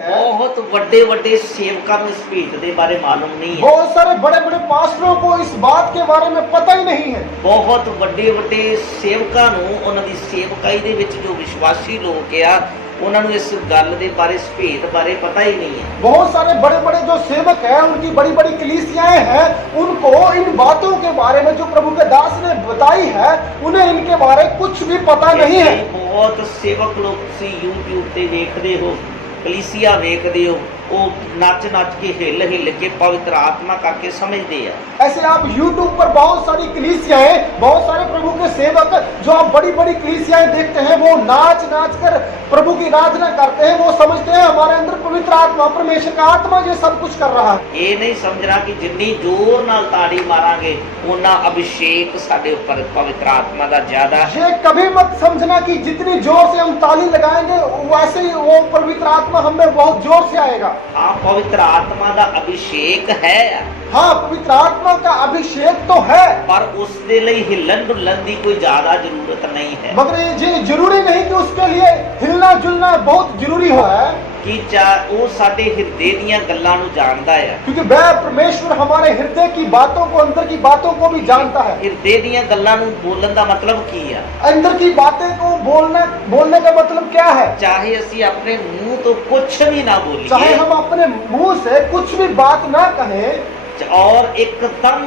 बहुत बड़े बड़े सेवकों में इस भेंट के बारे मालूम नहीं है। बहुत सारे बड़े बड़े पास्टरों को इस बात के बारे में पता ही नहीं है। बहुत बड़े बड़े सेवकों उन्हों की सेवकाई दे विच जो विश्वासी लोग आ उन्होंने इस गल के बारे इस भेंट बारे पता ही नहीं है। बहुत सारे बड़े बड़े जो सेवक हैं, उनकी बड़ी बड़ी कलीसियाएं हैं, उनको इन बातों के बारे में जो प्रभु के दास ने बताई है, उन्हें इनके बारे कुछ भी पता नहीं है। बहुत सेवक लोग यूट्यूब पे देखते हो, कलीसिया देखते हो, वो नच नच के हिल हिल के पवित्र आत्मा करके समझते हैं। ऐसे आप YouTube पर बहुत सारी कलीसियाएं, बहुत सारे प्रभु के सेवक जो आप बड़ी बड़ी कलीसियाएं देखते हैं, वो नाच नाच कर प्रभु की आराधना करते हैं। वो समझते हैं हमारे अंदर पवित्र आत्मा, परमेश्वर का आत्मा ये सब कुछ कर रहा है। ये नहीं समझना कि जिन्नी जोर नाल ताड़ी मारांगे उन्ना अभिषेक साडे ऊपर पवित्र आत्मा का ज्यादा है। ये कभी मत समझना कि जितनी जोर से हम ताली लगाएंगे वैसे ही वो पवित्र आत्मा हमें बहुत जोर से आएगा। हाँ, पवित्र आत्मा का अभिषेक है। हाँ, पवित्र आत्मा का अभिषेक तो है, पर उसके लिए हिलन डुलन की कोई ज्यादा जरूरत नहीं है। मगर ये जरूरी नहीं कि उसके लिए हिलना जुलना बहुत जरूरी हो है कि वो साडे हृदय दीयां गल्लां नूं जानदा है, क्योंकि वह परमेश्वर हमारे हृदय की बातों को, अंदर की बातों को भी जानता है। हृदय दीयां गल्लां नूं बोलण दा मतलब की है? अंदर की बातें को बोलने का मतलब क्या है? चाहे असी अपने मुंह तो कुछ भी ना बोलिए, चाहे हम अपने मुंह से कुछ भी बात ना कहें और एकदम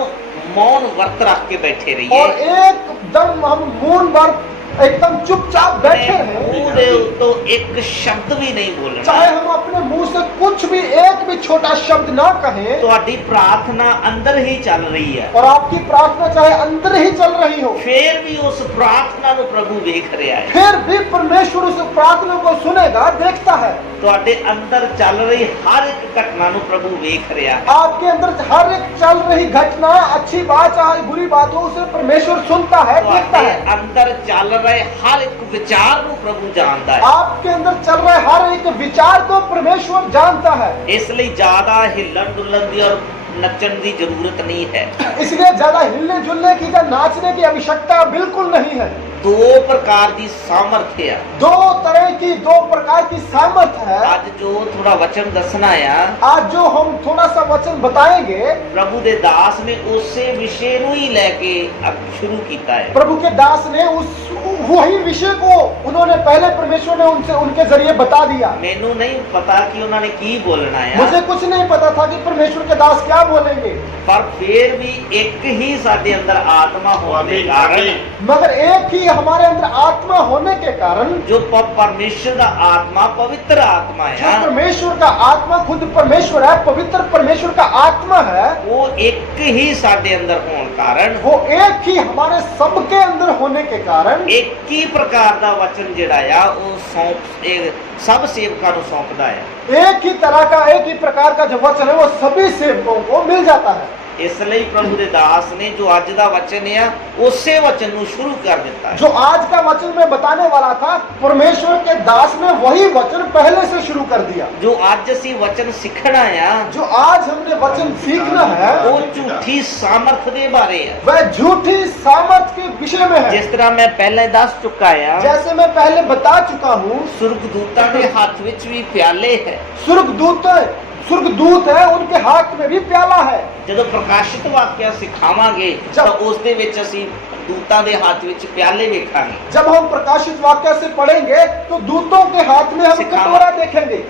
मौन व्रत रख के बैठे रहिए, और एकदम हम मौन व्रत एकदम चुपचाप बैठे हैं, तो एक शब्द भी नहीं बोलना। चाहे हम अपने मुंह से कुछ भी एक भी छोटा शब्द ना कहें, तो आपकी प्रार्थना अंदर ही चल रही है, और आपकी प्रार्थना चाहे अंदर ही चल रही हो, फिर भी उस प्रार्थना को प्रभु देख रहा है, फिर भी परमेश्वर उस प्रार्थना को सुनेगा, देखता है। तो आपके अंदर चल रही हर एक घटना को प्रभु देख रहा है। आपके अंदर हर एक चल रही घटना, अच्छी बात चाहे बुरी बात हो, उसे परमेश्वर सुनता है, देखता है। अंदर चल रहे हर एक विचार को प्रभु जानता है। आपके अंदर चल रहे हर एक विचार को परमेश्वर जानता है। इसलिए ज्यादा हिलन डुलन की और नचन की जरूरत नहीं है। इसलिए ज्यादा हिलने जुलने की या नाचने की आवश्यकता बिल्कुल नहीं है। दो प्रकार की सामर्थ्य है, दो तरह की, दो प्रकार की सामर्थ्य है। आज जो थोड़ा वचन दसना है, आज जो हम थोड़ा सा वचन बताएंगे, प्रभु के दास ने उसे विषय को ही लेके अब शुरू किया है। प्रभु के दास ने वही विषय को उन्होंने पहले परमेश्वर ने उनसे उनके जरिए बता दिया। मैनू नहीं पता कि उन्होंने की बोलना है, मुझे कुछ नहीं पता था कि परमेश्वर के दास क्या बोलेंगे, पर फिर भी एक ही साडे अंदर आत्मा होने के कारण, मगर एक ही हमारे अंदर आत्मा होने के कारण, जो परमेश्वर का आत्मा पवित्र आत्मा जो है, परमेश्वर का आत्मा खुद परमेश्वर है, पवित्र परमेश्वर का आत्मा है, वो एक ही साडे अंदर होने कारण, वो एक ही हमारे सबके अंदर होने के कारण एक ही प्रकार का वचन जिहड़ा आ वो सब सेवकों को सौंपदा है। एक ही तरह का, एक ही प्रकार का जो वचन है वो सभी सेवकों को मिल जाता है। इसलिए प्रभु के दास ने जो आज का वचन है उसे वचन को शुरू कर दिता है। जो आज का वचन मैं बताने वाला था, परमेश्वर के दास ने वही वचन पहले से शुरू कर दिया। जो आज असी वचन सीखना है, जो आज हमने वचन सीखना है, वो झूठी सामर्थ के बारे है, वह झूठी सामर्थ के विषय में है। जिस तरह मैं पहले दस चुका है, जैसे मैं पहले बता चुका हूँ, सुर्गदूतां के हाथ विच भी प्याले है। सुर्गदूत है, उनके हाथ में भी प्याला है। जब प्रकाशित वाक्य सिखावांगे तो उसदे विच असी दूतां दे हाथ विच प्याले वेखांगे। जब हम प्रकाशित वाक्य से पढ़ेंगे तो दूतों के हाथ में हम कटोरा देखेंगे।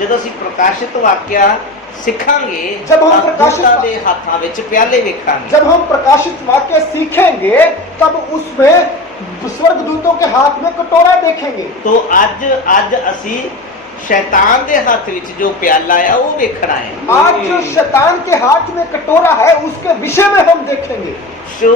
जब असी प्रकाशित वाक्य सीखांगे, जब हम प्रकाशित दे हाथां विच प्याले वेखांगे। जब हम प्रकाशित वाक्य सीखेंगे तब उसमें स्वर्गदूतों के हाथ में कटोरा देखेंगे। तो आज असी शैतान के हाथ विच जो प्याला है वो देखना है। आज जो शैतान के हाथ में कटोरा है उसके विषय में हम देखेंगे। सो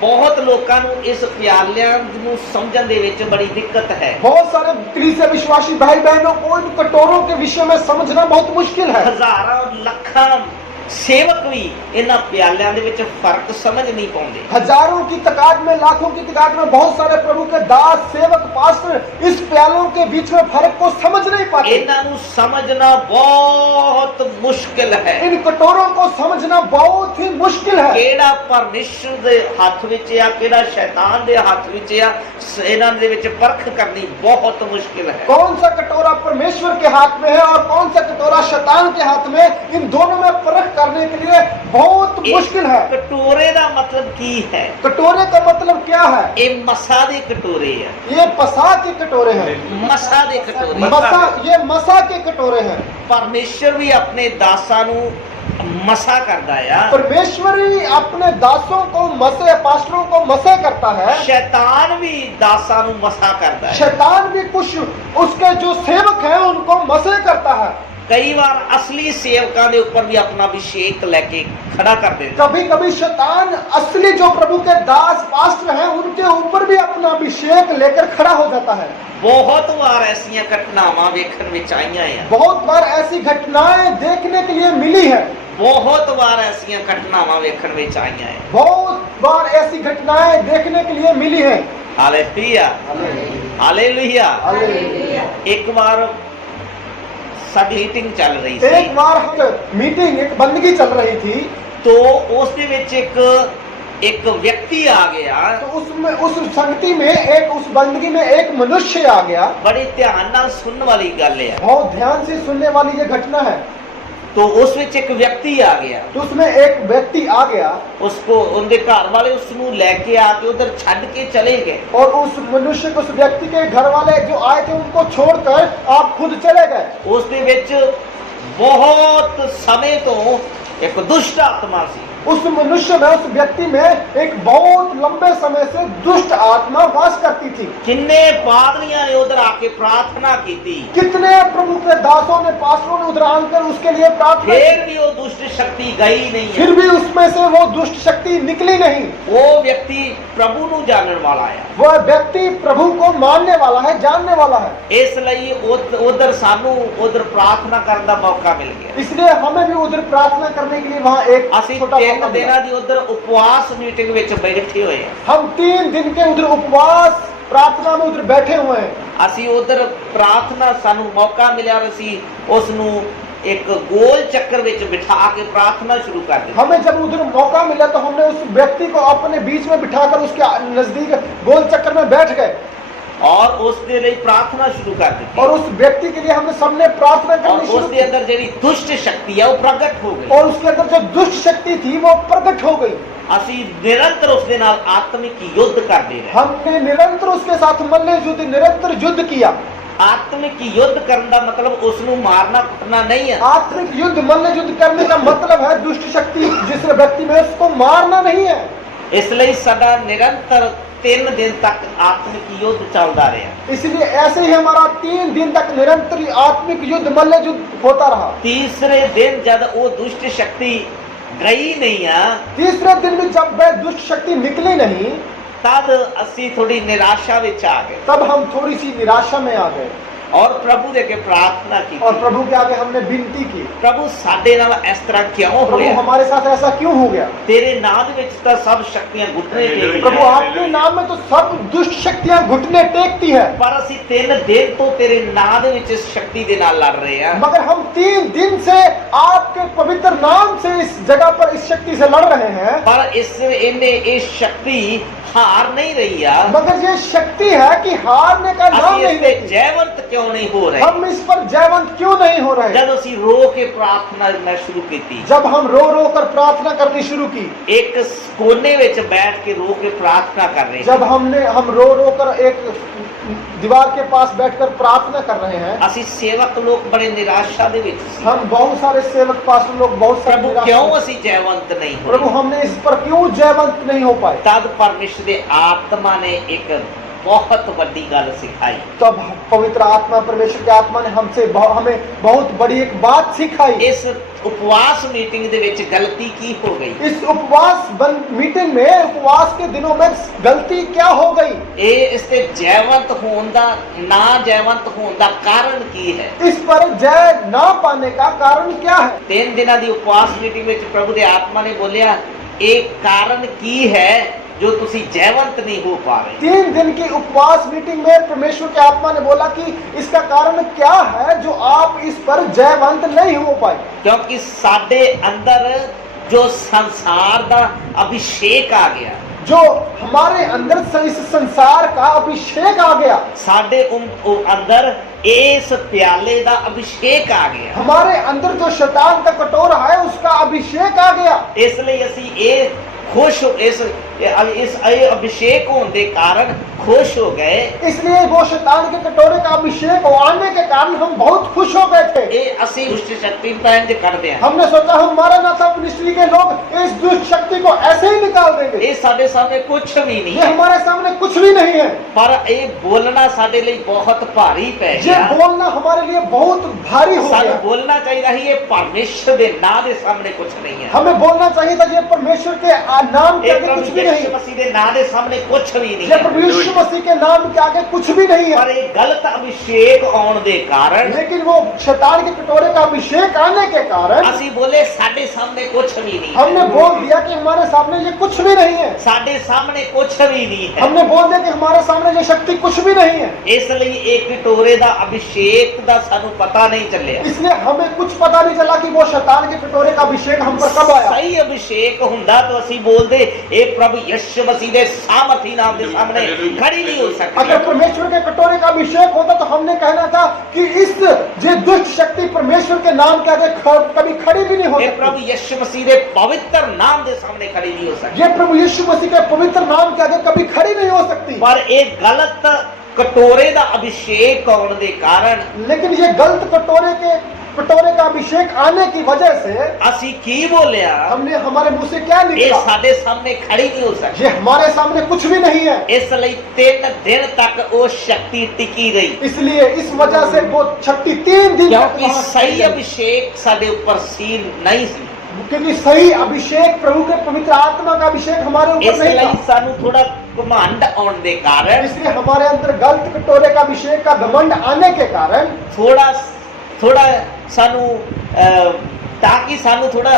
बहुत लोगों को इस प्यालियां को समझने दे विच बड़ी दिक्कत है। बहुत सारे कलीसिया विश्वासी भाई बहनों को इन कटोरों के विषय में समझना बहुत मुश्किल है। हजारों लाखों सेवक भी इन्हां प्यालियां दे विच फर्क समझ नहीं पाउंदे। हजारों की तादाद में, लाखों की तादाद में बहुत सारे प्रभु के दास, सेवक, पास्टर इस प्यालों के बीच में फर्क को समझ नहीं पाते। इन्हां नूं समझना बहुत मुश्किल है। इन कटोरों को समझना बहुत ही मुश्किल है। ਕਿਹੜਾ ਪਰਮੇਸ਼ਰ ਦੇ ਹੱਥ ਵਿੱਚ ਆ, ਕਿਹੜਾ ਸ਼ੈਤਾਨ ਦੇ ਹੱਥ ਵਿੱਚ ਆ, ਇਹਨਾਂ ਦੇ ਵਿੱਚ ਪਰਖ ਕਰਨੀ ਬਹੁਤ ਮੁਸ਼ਕਿਲ ਹੈ। कौन सा कटोरा परमेश्वर के हाथ में है और कौन सा कटोरा शैतान के हाथ में, इन दोनों में परख करने के लिए बहुत मुश्किल है। ਕਟੋਰੇ ਦਾ ਮਤਲਬ ਕੀ ਹੈ? कटोरे का मतलब क्या है? ਇਹ ਮਸਾ ਦੇ ਕਟੋਰੇ ਆ। ये पसा के कटोरे हैं। ਮਸਾ ਦੇ ਕਟੋਰੇ। मसा, ये मसा के कटोरे हैं। ਪਰਮੇਸ਼ਰ ਵੀ ਆਪਣੇ ਦਾਸਾਂ ਨੂੰ मसा करता है। परमेश्वर ही अपने दासों को मसे, पास्टरों को मसे करता है। शैतान भी दासां नू मसा करता है। शैतान भी कुछ उसके जो सेवक हैं उनको मसे करता है। कई बार असली सेवकों के ऊपर भी अपना अभिषेक लेके खड़ा कर देता है। कभी कभी शैतान असली जो प्रभु के दास पास्टर हैं उनके ऊपर भी अपना अभिषेक लेकर खड़ा हो जाता है। बहुत बार ऐसी घटनावां वेखण विच आईयां हैं। बहुत बार ऐसी घटनाएं देखने के लिए मिली है। बहुत बार ऐसी घटनावां वेखण विच आईयां हैं। बहुत बार ऐसी घटनाएं देखने के लिए मिली है। Hallelujah, hallelujah. एक बार साडी मीटिंग चल रही थी। एक बार हम मीटिंग, एक बंदगी चल रही थी, तो उस दे विच एक व्यक्ति आ गया। तो उसमें उस संगति में एक, उस बंदगी में एक मनुष्य आ गया। बड़े ध्यान नाल सुनने वाली गल है। बहुत ध्यान से सुनने वाली ये घटना है। तो उस विच एक व्यक्ति आ गया। तो उसमें एक व्यक्ति आ गया। उसको उनके घर वाले उसनू लेके आके उधर छड़ के चले गए। और उस मनुष्य को, उस व्यक्ति के घर वाले जो आए थे उनको छोड़कर आप खुद चले गए। उस दे विच बहुत समय तो एक दुष्ट आत्मा सी। उस मनुष्य में, उस व्यक्ति में एक बहुत लंबे समय से दुष्ट आत्मा वास करती थी। किन्ने पादरियां ने उधर आके प्रार्थना की थी। कितने प्रभु के दासों ने, पास्टरों ने उधर आकर उसके लिए प्रार्थना की। फिर भी वो दुष्ट शक्ति गई नहीं है। फिर भी उसमें से वो दुष्ट शक्ति निकली नहीं। वो व्यक्ति प्रभु नू जानने वाला है। वह व्यक्ति प्रभु को मानने वाला है, जानने वाला है। इसलिए उधर सानू उधर प्रार्थना करने का मौका मिल गया। इसलिए हमें भी उधर प्रार्थना करने के लिए वहाँ एक ਅਸੀਂ छोटा 3 मौका मिला। ਦਿਨਾਂ ਦੀ ਉਧਰ ਉਪਵਾਸ ਮੀਟਿੰਗ ਵਿੱਚ ਬੈਠੇ ਹੋਏ ਹਾਂ। हम 3 दिन के उधर उपवास प्रार्थना में उधर बैठे हुए हैं। ਅਸੀਂ ਉਧਰ ਪ੍ਰਾਰਥਨਾ ਸਾਨੂੰ ਮੌਕਾ ਮਿਲਿਆ और ਅਸੀਂ ਉਸ ਨੂੰ एक गोल चक्कर ਵਿੱਚ ਬਿਠਾ ਕੇ प्रार्थना शुरू कर दी। हमें जब उधर मौका मिला तो हमने उस व्यक्ति को अपने बीच में बिठाकर उसके नजदीक गोल चक्कर में बैठ गए और उसके लिए प्रार्थना शुरू कर दी। और उस व्यक्ति के लिए हमने सबने प्रार्थना करनी और शुरू उसके की। अंदर ਜਿਹੜੀ दुष्ट शक्ति है वो प्रकट हो गई। और उसके अंदर जो दुष्ट शक्ति थी वो प्रकट हो गई। ਅਸੀਂ ਨਿਰੰतर ਉਸ ਦੇ ਨਾਲ ਆਤਮਿਕ युद्ध ਕਰਦੇ ਰਹੇ। हमने निरंतर उसके साथ मल्ल युद्ध, निरंतर युद्ध किया। आत्मिक युद्ध करने का मतलब उसनु मारना कुटना नहीं है। आत्मिक युद्ध, मल्ल युद्ध करने का मतलब है दुष्ट शक्ति जिस व्यक्ति में उसको मारना नहीं है। इसलिए सदा निरंतर 3 दिन तक आत्मिक युद्ध चलता रहा। इसलिए ऐसे ही हमारा 3 दिन तक निरंतर आत्मिक युद्ध, मल्ल युद्ध होता रहा। तीसरे दिन जब वो दुष्ट शक्ति गई नहीं है, तीसरे दिन भी जब वह दुष्ट शक्ति निकली नहीं, तब असी थोड़ी निराशा विच आ गए तब हम थोड़ी सी निराशा में आ गए और प्रभु दे के प्रार्थना की और प्रभु के आगे हमने विनती की, प्रभु साडे नाल इस तरह क्यों हो प्रभु गया? हमारे साथ ऐसा क्यों हो गया? तेरे नाम विच तो सब शक्तियां घुटने टेक प्रभु आपके नाम में तो सब दुष्ट शक्तियां घुटने टेकती है। पर असी 3 दिन तो तेरे नाम दे विच इस शक्ति दे नाल लड़ रहे हैं। मगर हम 3 दिन से आपके पवित्र नाम से इस जगह पर इस शक्ति से लड़ रहे हैं। पर इस शक्ति हार नहीं रही है। मगर ये शक्ति है कि हारने का नाम असी नहीं इस पे लेती। जयवंत क्यों नहीं हो रहे? हम इस पर जयवंत क्यों नहीं हो रहे? जब असी रो के प्रार्थना करना शुरू की थी, जब हम रो रो कर प्रार्थना करनी शुरू की, एक कोने विच बैठ के रो के प्रार्थना कर रहे जब हम रो रो कर एक दीवार के पास बैठकर प्रार्थना कर रहे हैं, असी सेवक लोग बड़े निराशा दे विच सी। हम बहुत सारे सेवक पास्टर लोग बहुत सारे प्रभु निराश क्यों हैं। असी जयवंत नहीं हो प्रभु रहे? हमने इस पर क्यों जयवंत नहीं हो पाए? तद परमेश्वर दे आत्मा ने एक बहुत बड़ी गल सिखाई। तब पवित्र आत्मा, परमेश्वर की आत्मा ने हमें बहुत बड़ी एक बात सिखाई। इस उपवास मीटिंग दे विच गलती की हो गई? इस उपवास मीटिंग में, उपवास के दिनों में गलती क्या हो गई? इसते जयवंत होने दा, ना जयवंत होने दा कारण की है? इस पर जय ना पाने का कारण क्या है? 3 दिनों की उपवास मीटिंग में प्रभु दे आत्मा ने बोलिया एक कारण की है जो तुसी जयवंत नहीं हो पा रहे। 3 दिन की उपवास मीटिंग में परमेश्वर के आत्मा ने बोला कि इसका कारण क्या है जो आप इस पर जयवंत नहीं हो पाए। क्योंकि साडे अंदर जो संसार दा अभिषेक आ गया, जो हमारे अंदर से इस संसार का अभिषेक आ गया, साडे अंदर इस प्याले दा अभिषेक आ गया, हमारे अंदर जो शैतान का कटोरा है उसका अभिषेक आ गया। इसलिए असी ये खुश इस अभिषेक होने के कारण खुश हो गए। इसलिए वो शैतान के कटोरे का अभिषेक आने के कारण हम बहुत खुश हो गए थे। ये असी दुष्ट शक्ति पहन करते हैं। हमने सोचा हमारा नाथा मिनिस्ट्री के लोग इस दुष्ट शक्ति को ऐसे ही निकाल देंगे। ये साडे सामने कुछ भी नहीं ये है, हमारे सामने कुछ भी नहीं है, पर ये बोलना साडे लिए बहुत भारी पै ये गया। बोलना हमारे लिए बहुत भारी हो सानू गया। बोलना चाहिए ये परमेश्वर के नाम के सामने कुछ नहीं है। हमें बोलना चाहिए था ये परमेश्वर के नाम के ये आगे प्रभु कुछ भी नहीं यीशु है, मसीह के नाम के सामने कुछ भी नहीं ये प्रभु है। यीशु मसीह के नाम के आगे कुछ भी नहीं है। पर ये गलत अभिषेक आने के कारण लेकिन वो शैतान के कटोरे का अभिषेक आने के कारण असी बोले साडे सामने कुछ भी नहीं हमने है, बोल दिया कि हमारे सामने ये कुछ भी नहीं है। साडे सामने कुछ भी नहीं है। हमने बोल दिया कि हमारे सामने ये शक्ति कुछ भी नहीं है। इसलिए एक कटोरे का अभिषेक का सानू पता नहीं चलिया। इसलिए हमें कुछ पता नहीं चला कि वो शैतान के कटोरे का अभिषेक हम पर कब आया। सही अभिषेक हुंदा तो असी बोलते ए प्रभु यीशु मसीह के सामर्थी नाम के सामने खड़ी नहीं हो सकती। अगर परमेश्वर के कटोरे का अभिषेक होता तो हमने कहना था कि इस जो दुष्ट शक्ति परमेश्वर के नाम के आगे कभी खड़ी भी नहीं हो ये सकती। प्रभु यीशु मसीह के पवित्र नाम के सामने खड़ी नहीं हो सकती। ये प्रभु यीशु मसीह के पवित्र नाम के आगे कभी खड़ी नहीं हो सकती। पर एक गलत कटोरे का अभिषेक होने के कारण लेकिन ये गलत कटोरे का अभिषेक आने की वजह से असी की बोलिया हमने हमारे मुंह से क्या ये निकला, साडे सामने खड़ी नहीं हो सकती। ये हमारे सामने कुछ भी नहीं है। इसलिए 3 दिन तक वो शक्ति टिकी रही, इसलिए इस वजह से वो शक्ति 3 दिन तक क्योंकि वहां सही टिकी रही। अभिषेक साडे ऊपर सीन नहीं सी। क्योंकि सही अभिषेक प्रभु के पवित्र आत्मा का अभिषेक हमारे ऊपर नहीं इसलिए था। सानू थोड़ा घमंड आने के कारण इसलिए हमारे अंदर गलत कटोरे का अभिषेक का घमंड आने के कारण थोड़ा सानू ताकि सानू थोड़ा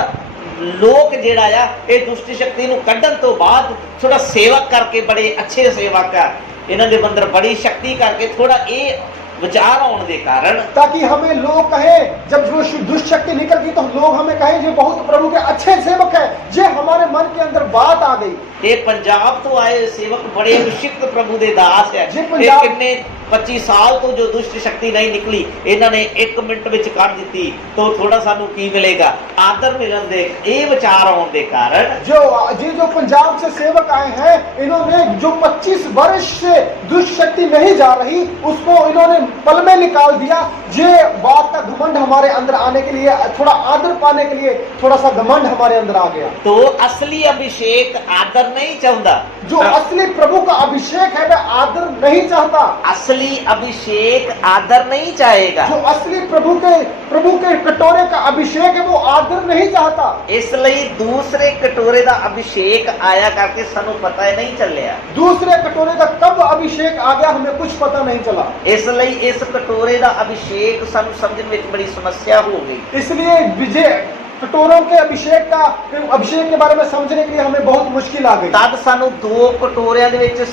लोक जेड़ा आ ये दुष्ट शक्ति नू कड्ढण तो बाद थोड़ा सेवक करके बड़े अच्छे सेवक है इन्हां दे अंदर बड़ी शक्ति करके थोड़ा ये विचार आने के कारण ताकि हमें लोग कहें, जब वो दुष्ट शक्ति निकल गई तो लोग हमें कहें ये बहुत प्रभु के अच्छे सेवक है। ये हमारे मन के अंदर बात आ गई। ये पंजाब तो आए सेवक बड़े अभिषिक्त प्रभु दे दास है। जी, पंजाब- ये कितने 25 साल तो जो दुष्ट शक्ति नहीं निकली इन्होंने 1 मिनट में काट दी तो थोड़ा सानू की मिलेगा आदर मिलन दे ये विचार आने के कारण जो पंजाब से सेवक आए हैं इन्होंने जो 25 वर्ष से दुष्ट शक्ति नहीं जा रही उसको इन्होंने पल में निकाल दिया। ये बात का घमंड हमारे अंदर आने के लिए, थोड़ा आदर पाने के लिए थोड़ा सा घमंड हमारे अंदर आ गया। तो असली अभिषेक आदर नहीं चाहता। जो असली प्रभु का अभिषेक है वह आदर नहीं चाहता। असली अभिषेक आदर नहीं चाहेगा। जो असली प्रभु के कटोरे का अभिषेक है वो आदर नहीं चाहता। इसलिए दूसरे कटोरे का अभिषेक आया करके सानू पता ही नहीं चलिया। दूसरे कटोरे का कब अभिषेक आ गया हमें कुछ पता नहीं चला। इसलिए इस कटोरे का अभिषेक सानू समझने में बड़ी समस्या हो गई। इसलिए विजय कटोरों के अभिषेक के बारे में समझने के लिए हमें बहुत मुश्किल आ गई। तद सानू 2 कटोरियां दे विच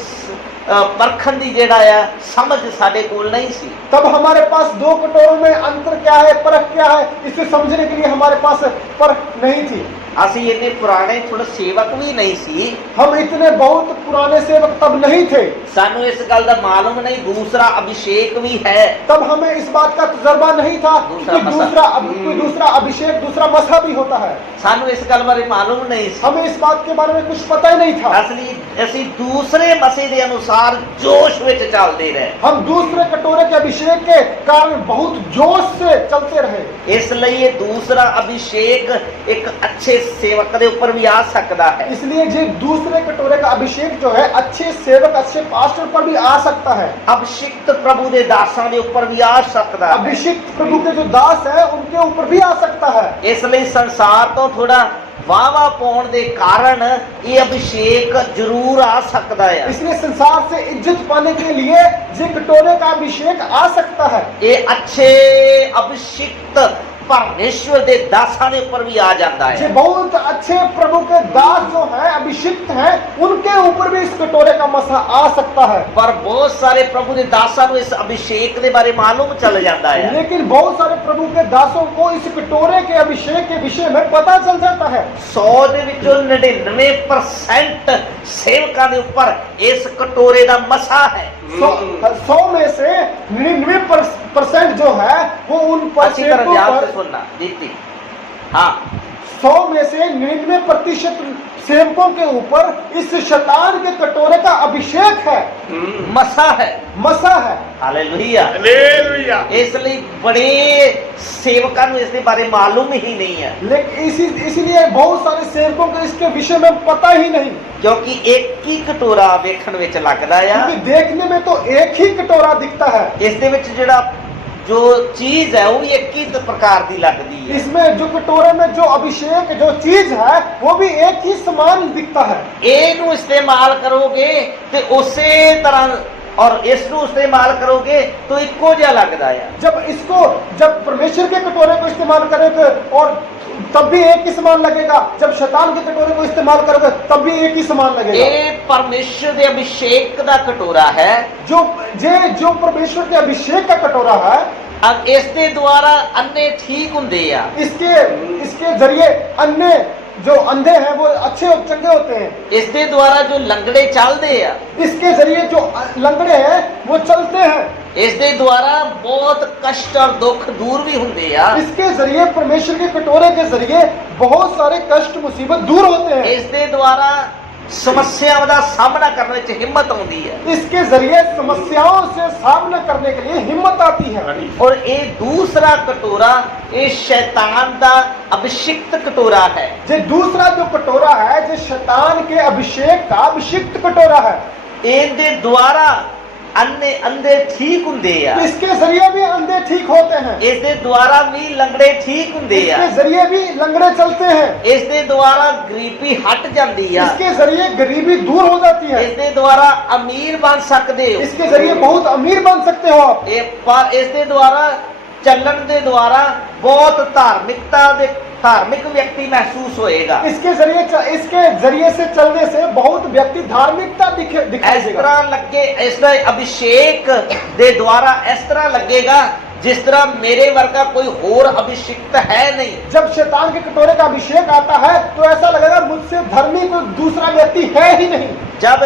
परखन दी जेड़ा आ समझ साडे कोल नहीं सी। तब हमारे पास 2 कटोरों में अंतर क्या है, परख क्या है, इसे समझने के लिए हमारे पास परख नहीं थी। असी इतने पुराने थोड़ा सेवक भी नहीं सी। हम इतने बहुत पुराने सेवक तब नहीं थे। सानू इस गल दा मालूम नहीं दूसरा अभिषेक भी है। तब हमें इस बात का तजर्बा नहीं था कि कोई दूसरा अभिषेक दूसरा मसा भी होता है। सानू इस गल बारे मालूम नहीं सी। हमें इस बात के बारे में कुछ पता ही नहीं था। असली असी दूसरे मसीह के अनुसार जोश विच चलते रहे। हम दूसरे कटोरे के अभिषेक के कारण बहुत जोश से चलते रहे। इसलिए दूसरा अभिषेक एक अच्छे सेवक के ऊपर भी आ सकता है। इसलिए जो दूसरे कटोरे का अभिषेक जो है अच्छे सेवक अच्छे पास्टर पर भी आ सकता है। अभिषिक्त प्रभु के दासां के ऊपर भी आ सकता है। अभिषिक्त प्रभु के जो दास है उनके ऊपर भी आ सकता है। इसलिए संसार तो थोड़ा वावा पाने के कारण ये अभिषेक जरूर आ सकता है। इसलिए संसार से इज्जत पाने के लिए ये कटोरे का अभिषेक आ सकता है। ये अच्छे अभिषिक्त परमेश्वर दे दासां दे ऊपर भी आ जाता ये है। बहुत अच्छे प्रभु के दास जो हैं, अभिषिक्त हैं, उनके ऊपर भी इस कटोरे का मसा आ सकता है। पर बहुत सारे प्रभु दे दासां नूं इस अभिषेक दे बारे मालूम चल जाता है। लेकिन बहुत सारे प्रभु के दासों को इस कटोरे के अभिषेक के विषय में पता चल जाता है। 100 ਦੇ ਵਿੱਚੋਂ 99% ਸੇਵਕਾਂ ਦੇ ਉੱਪਰ ਇਸ ਕਟੋਰੇ ਦਾ ਮਸਾ ਹੈ। 100 में से 99% जो है वो उन पर अच्छी तरह सेवकों ध्यान से पर, सुनना जीती। हाँ, 100 में से 99% सेवकों के ऊपर इस शैतान के कटोरे का अभिषेक है, मसा है। मसा है। हालेलुया। हालेलुया। ਇਸ ਲਈ ਬੜੇ ਸੇਵਕਾਂ ਨੂੰ ਇਸ ਦੇ ਬਾਰੇ ਮਾਲੂਮ ਹੀ ਨਹੀਂ ਹੈ, लेकिन इसीलिए बहुत सारे सेवकों को इसके विषय में पता ही नहीं, ਕਿਉਂਕਿ ਇੱਕ ਹੀ ਕਟੋਰਾ ਵੇਖਣ ਵਿੱਚ ਲੱਗਦਾ ਆ। क्योंकि देखने में तो एक ही कटोरा दिखता है। ਇਸ ਦੇ ਵਿੱਚ ਜਿਹੜਾ जो चीज है वो भी एक ही प्रकार की लगती है। इसमें जो कटोरे में जो अभिषेक जो चीज है वो भी एक ही समान दिखता है। ਇਹਨੂੰ इस्तेमाल करोगे तो उसे तरह और इसको इस्तेमाल करोगे तो इको जिहा लगदा है। जब परमेश्वर के कटोरे को इस्तेमाल करोगे और तब भी एक ही समान लगेगा, जब शैतान के कटोरे को इस्तेमाल करोगे तब भी एक ही समान लगेगा। ये परमेश्वर के अभिषेक का कटोरा है, जो परमेश्वर के अभिषेक का कटोरा है। अब इसके द्वारा अन्य ठीक होंगे आ। इसके जरिए अन्य जो अंधे हैं वो अच्छे और चंगे होते हैं। इसके द्वारा जो लंगड़े चलते हैं, इसके जरिए जो लंगड़े हैं वो चलते हैं। इसके द्वारा बहुत कष्ट और दुख दूर भी होंगे आ। इसके जरिए परमेश्वर के कटोरे के जरिए बहुत सारे कष्ट मुसीबत दूर होते हैं। इसके द्वारा समस्याओं का सामना करने में हिम्मत आती है। इसके जरिए समस्याओं से सामना करने के लिए हिम्मत आती है। और ये दूसरा कटोरा ये शैतान का अभिषिक्त कटोरा है। ये दूसरा जो कटोरा है जो शैतान के अभिषेक का अभिषिक्त कटोरा है। इनके द्वारा अंधे ठीक होंगे आ। इसके जरिए भी अंधे ठीक होते हैं। इसके द्वारा भी लंगड़े ठीक होंगे आ। इसके जरिए भी लंगड़े चलते हैं। इसके द्वारा गरीबी हट जाती है। इसके जरिए गरीबी दूर हो जाती है। इसके द्वारा अमीर बन सकते हो। इसके जरिए बहुत अमीर बन सकते हो आप। पर इसके द्वारा चलन के द्वारा बहुत धार्मिक व्यक्ति महसूस होएगा। इसके जरिए से चलने से बहुत व्यक्ति धार्मिकता इस दिखाएगा। तरह लगे, इस तरह अभिषेक दे द्वारा इस तरह लगेगा जिस तरह मेरे वर्गा कोई और अभिषिक्त है नहीं। जब शैतान के कटोरे का अभिषेक आता है तो ऐसा लगेगा मुझसे धर्मी कोई दूसरा व्यक्ति है ही नहीं। जब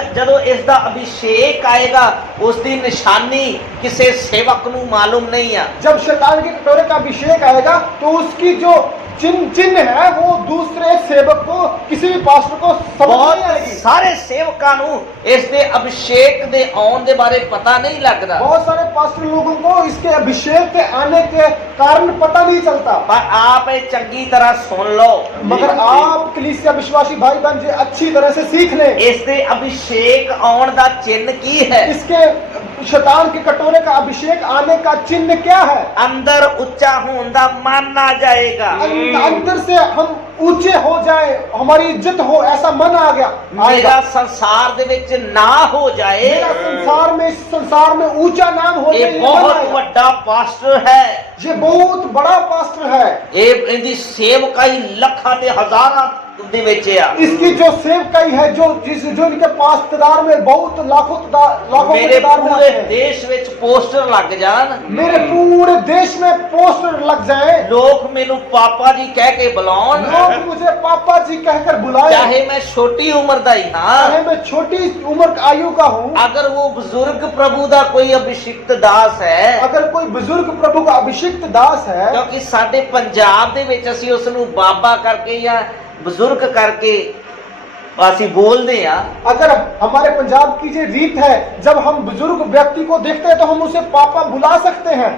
इसका अभिषेक आएगा उसकी निशानी किसी सेवक नू मालूम नहीं है। जब शैतान के कटोरे का अभिषेक आएगा तो उसकी जो चिन्ह है वो दूसरे सेवक को किसी भी पास्टर को समझ नहीं आएगी। सारे सेवकां नू इसके अभिषेक दे आउण दे बारे पता नहीं लगता। बहुत सारे पास्टर लोगों को इसके अभिषेक के आने के कारण पता नहीं चलता। पर आप ये चंगी तरह सुन लो, मगर आप कलीसिया विश्वासी भाई बहन जी अच्छी तरह से सीख लें। इसके अभिषेक आउण दा चिन्ह की है? इसके शैतान के कटोरे का अभिषेक आने का चिन्ह क्या है? अंदर ऊंचा होने दा मन आ जाएगा। अंदर से हम ऊंचे हो जाए, हमारी इज्जत हो, ऐसा मन आ गया। मेरा संसार दे विच ना हो जाए, मेरा संसार में ऊंचा नाम हो ये जाए। बहुत बड़ा पास्टर है, ये बहुत बड़ा पास्टर है। ये इनकी सेवकाई लखां ते हजारां दे विच आ। इसकी जो सेवकाई है जो इनके पास्टदार में बहुत लाखों मेरे तादाद में पूरे आते हैं। देश विच पोस्टर लग जान, मेरे पूरे देश में पोस्टर लग जाए, लोग मेनू पापा जी कह के बुलाउन, लोग मुझे पापा जी कहकर बुलाए, चाहे मैं छोटी उम्र दा ही हां, चाहे मैं छोटी उम्र आयु का हूँ। अगर वो बुजुर्ग प्रभु दा कोई अभिषिक्त दास है, अगर कोई बुजुर्ग प्रभु का अभिषिक्त दास है, क्योंकि साडे पंजाब दे विच असीं उस नू बाबा करके या बुजुर्ग करके असीं बोलदे आ। अगर हमारे पंजाब की जो रीत है जब हम बुजुर्ग व्यक्ति को देखते हैं तो हम उसे पापा बुला सकते हैं।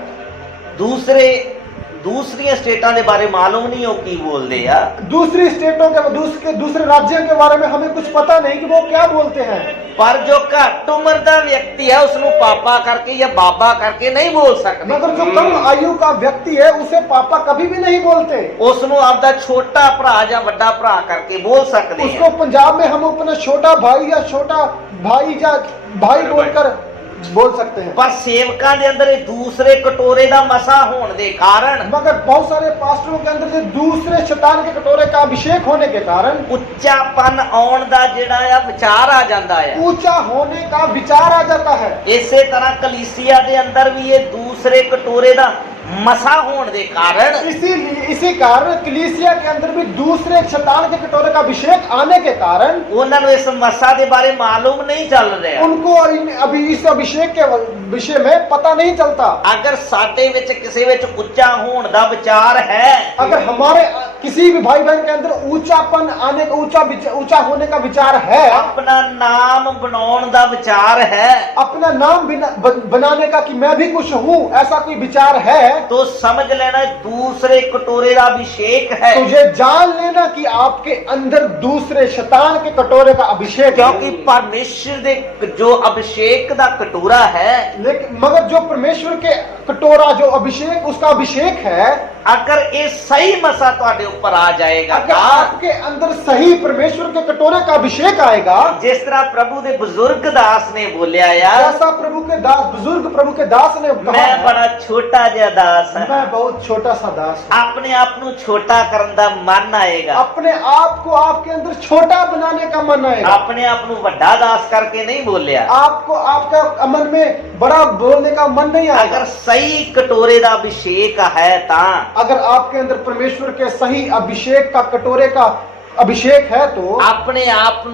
दूसरी स्टेटां दे बारे मालूम नहीं हो की बोलदे आ। दूसरी स्टेटों के दूसरे राज्यों के बारे में हमें कुछ पता नहीं कि वो क्या बोलते हैं। पर जो घट उम्र का व्यक्ति है उसनू पापा करके या बाबा करके नहीं बोल सकते। मगर जो कम आयु का व्यक्ति है उसे पापा कभी भी नहीं बोलते। उसनू आपदा छोटा भरा या बड़ा भरा करके बोल सकते हैं। उसको पंजाब में हम अपना छोटा भाई या छोटा भाई या भाई बोलकर बोल सकते हैं। ਪਰ ਸੇਵਕਾਂ ਦੇ ਅੰਦਰ ਇਹ ਦੂਸਰੇ ਕਟੋਰੇ ਦਾ ਮਸਾ ਹੋਣ ਦੇ ਕਾਰਨ मगर बहुत सारे पास्टरों के अंदर जो दूसरे शैतान के कटोरे का अभिषेक होने के कारण ਉੱਚਾਪਨ ਆਉਣ ਦਾ ਜਿਹੜਾ ਆ ਵਿਚਾਰ ਆ ਜਾਂਦਾ ਆ। ऊंचा होने का विचार आ जाता है। ਇਸੇ ਤਰ੍ਹਾਂ ਕਲੀਸਿया ਦੇ ਅੰਦਰ ਵੀ ਇਹ ਦੂਸਰੇ ਕਟੋਰੇ ਦਾ मसा होने के कारण इसी कारण कलीसिया के अंदर भी दूसरे शैतान के कटोरे का अभिषेक आने के कारण उन्होंने इस मसा के बारे मालूम नहीं चल रहा, उनको अभी इस अभिषेक के विषय में पता नहीं चलता। अगर साडे विच किसी विच उच्चा होने का विचार है, अगर हमारे किसी भी भाई बहन के अंदर ऊंचापन आने का ऊंचा होने का विचार है, अपना नाम बनाने का विचार है, अपना नाम बनाने का कि मैं भी कुछ हूँ, ऐसा कोई विचार है, तो समझ लेना दूसरे कटोरे का अभिषेक है। तुझे जान लेना कि आपके अंदर दूसरे शैतान के कटोरे का अभिषेक, क्योंकि परमेश्वर दे जो अभिषेक का कटोरा है, लेकिन मगर जो परमेश्वर के कटोरा जो अभिषेक उसका अभिषेक है, अगर ये सही मसा तुम्हारे ऊपर आ जाएगा, अगर आपके अंदर सही परमेश्वर के कटोरे का अभिषेक आएगा, जिस तरह प्रभु दे बुजुर्ग दास ने बोलिया यार, जैसा प्रभु के दास बुजुर्ग प्रभु के दास ने कहा, मैं बड़ा छोटा जिहा दास हां, मैं बहुत छोटा सा दास हूं। अपने आप को छोटा करने का मन आएगा, अपने आप को आपके अंदर छोटा बनाने का मन आएगा, अपने आप को बड़ा दास करके नहीं बोलिया, आपको आपका मन में बड़ा बोलने का मन नहीं आएगा। अगर सही कटोरे का अभिषेक है ता, अगर आपके अंदर परमेश्वर के सही अभिषेक का कटोरे का अभिषेक है, तो अपने आप को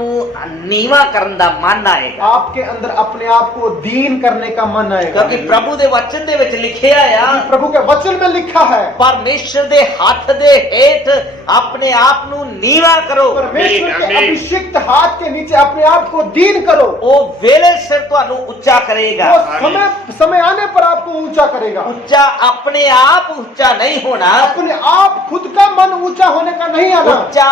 नीवा करने का मन आएगा, आपके अंदर अपने आप को दीन करने का मन आएगा। क्योंकि प्रभु दे वचन दे विच लिखिया है, प्रभु के वचन में लिखा है, परमेश्वर दे हाथ दे हेठ अपने आप को नीवा करो, परमेश्वर के अभिषिक्त हाथ के नीचे अपने आप को दीन करो, वो वेले सिर तुहानू ऊंचा करेगा, वो समय आने पर आपको ऊंचा करेगा। ऊंचा अपने आप ऊंचा नहीं होना, अपने आप खुद का मन ऊंचा होने का नहीं आना, ऊंचा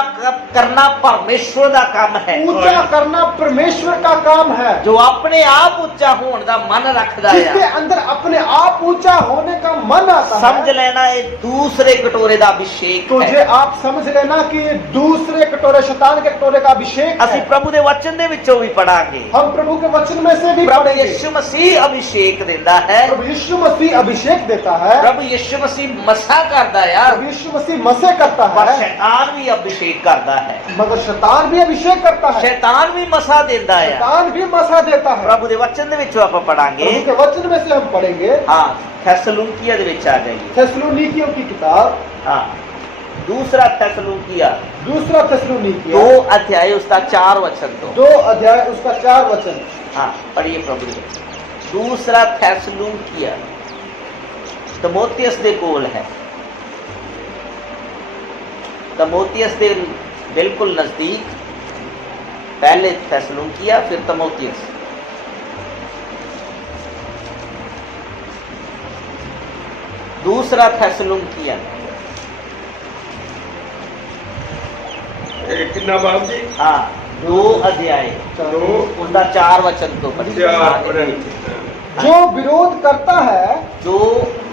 करना परमेश्वर का काम है, ऊंचा करना परमेश्वर का काम है, जो अपने आप ऊंचा होने का मन रखता जिसके है। अंदर अपने आप ऊंचा होने का मन आता समझ है। लेना ये दूसरे कटोरे का अभिषेक तुझे है। आप समझ लेना कि ये दूसरे कटोरे शैतान के कटोरे का अभिषेक ਅਸੀਂ है। प्रभु दे वचन दे विचों भी पढ़ांगे, हम प्रभु के वचन में से भी प्रभु पढ़ेंगे। यीशु मसीह अभिषेक देता है, प्रभु यीशु मसीह अभिषेक देता है, प्रभु यीशु मसीह मसा करता है, प्रभु यीशु मसीह मसे करता पर है, शैतान भी अभिषेक करता है, मगर शैतान भी अभिषेक करता है, शैतान भी मसा देता है। शैतान भी मसा देता है। प्रभु दे वचन दे विचों ਆਪਾਂ पढ़ांगे। प्रभु के वचन में से हम पढ़ेंगे। हाँ, थेसलुनिकिया दे विच आ जाइए। थेसलोनिकियों की किताब, हाँ, दूसरा थेसलुनिकिया, दूसरा थेसलोनिकिया 2 अध्याय उसका 4 वचन तो 2 अध्याय उसका 4 वचन। हाँ पढ़िए प्रभु दे वचन। दूसरा थेसलुनिकिया तमोथियस दे कोल है, तमोथियस दे बिल्कुल नजदीक, पहले थेसलुनिकिया फिर तमोथियस। दूसरा थेसलुनिकिया कितना बाब जी? हाँ 2 अध्याय दो उसका 4 वचन तो पढ़िए। चार पढ़े। जो विरोध करता है, जो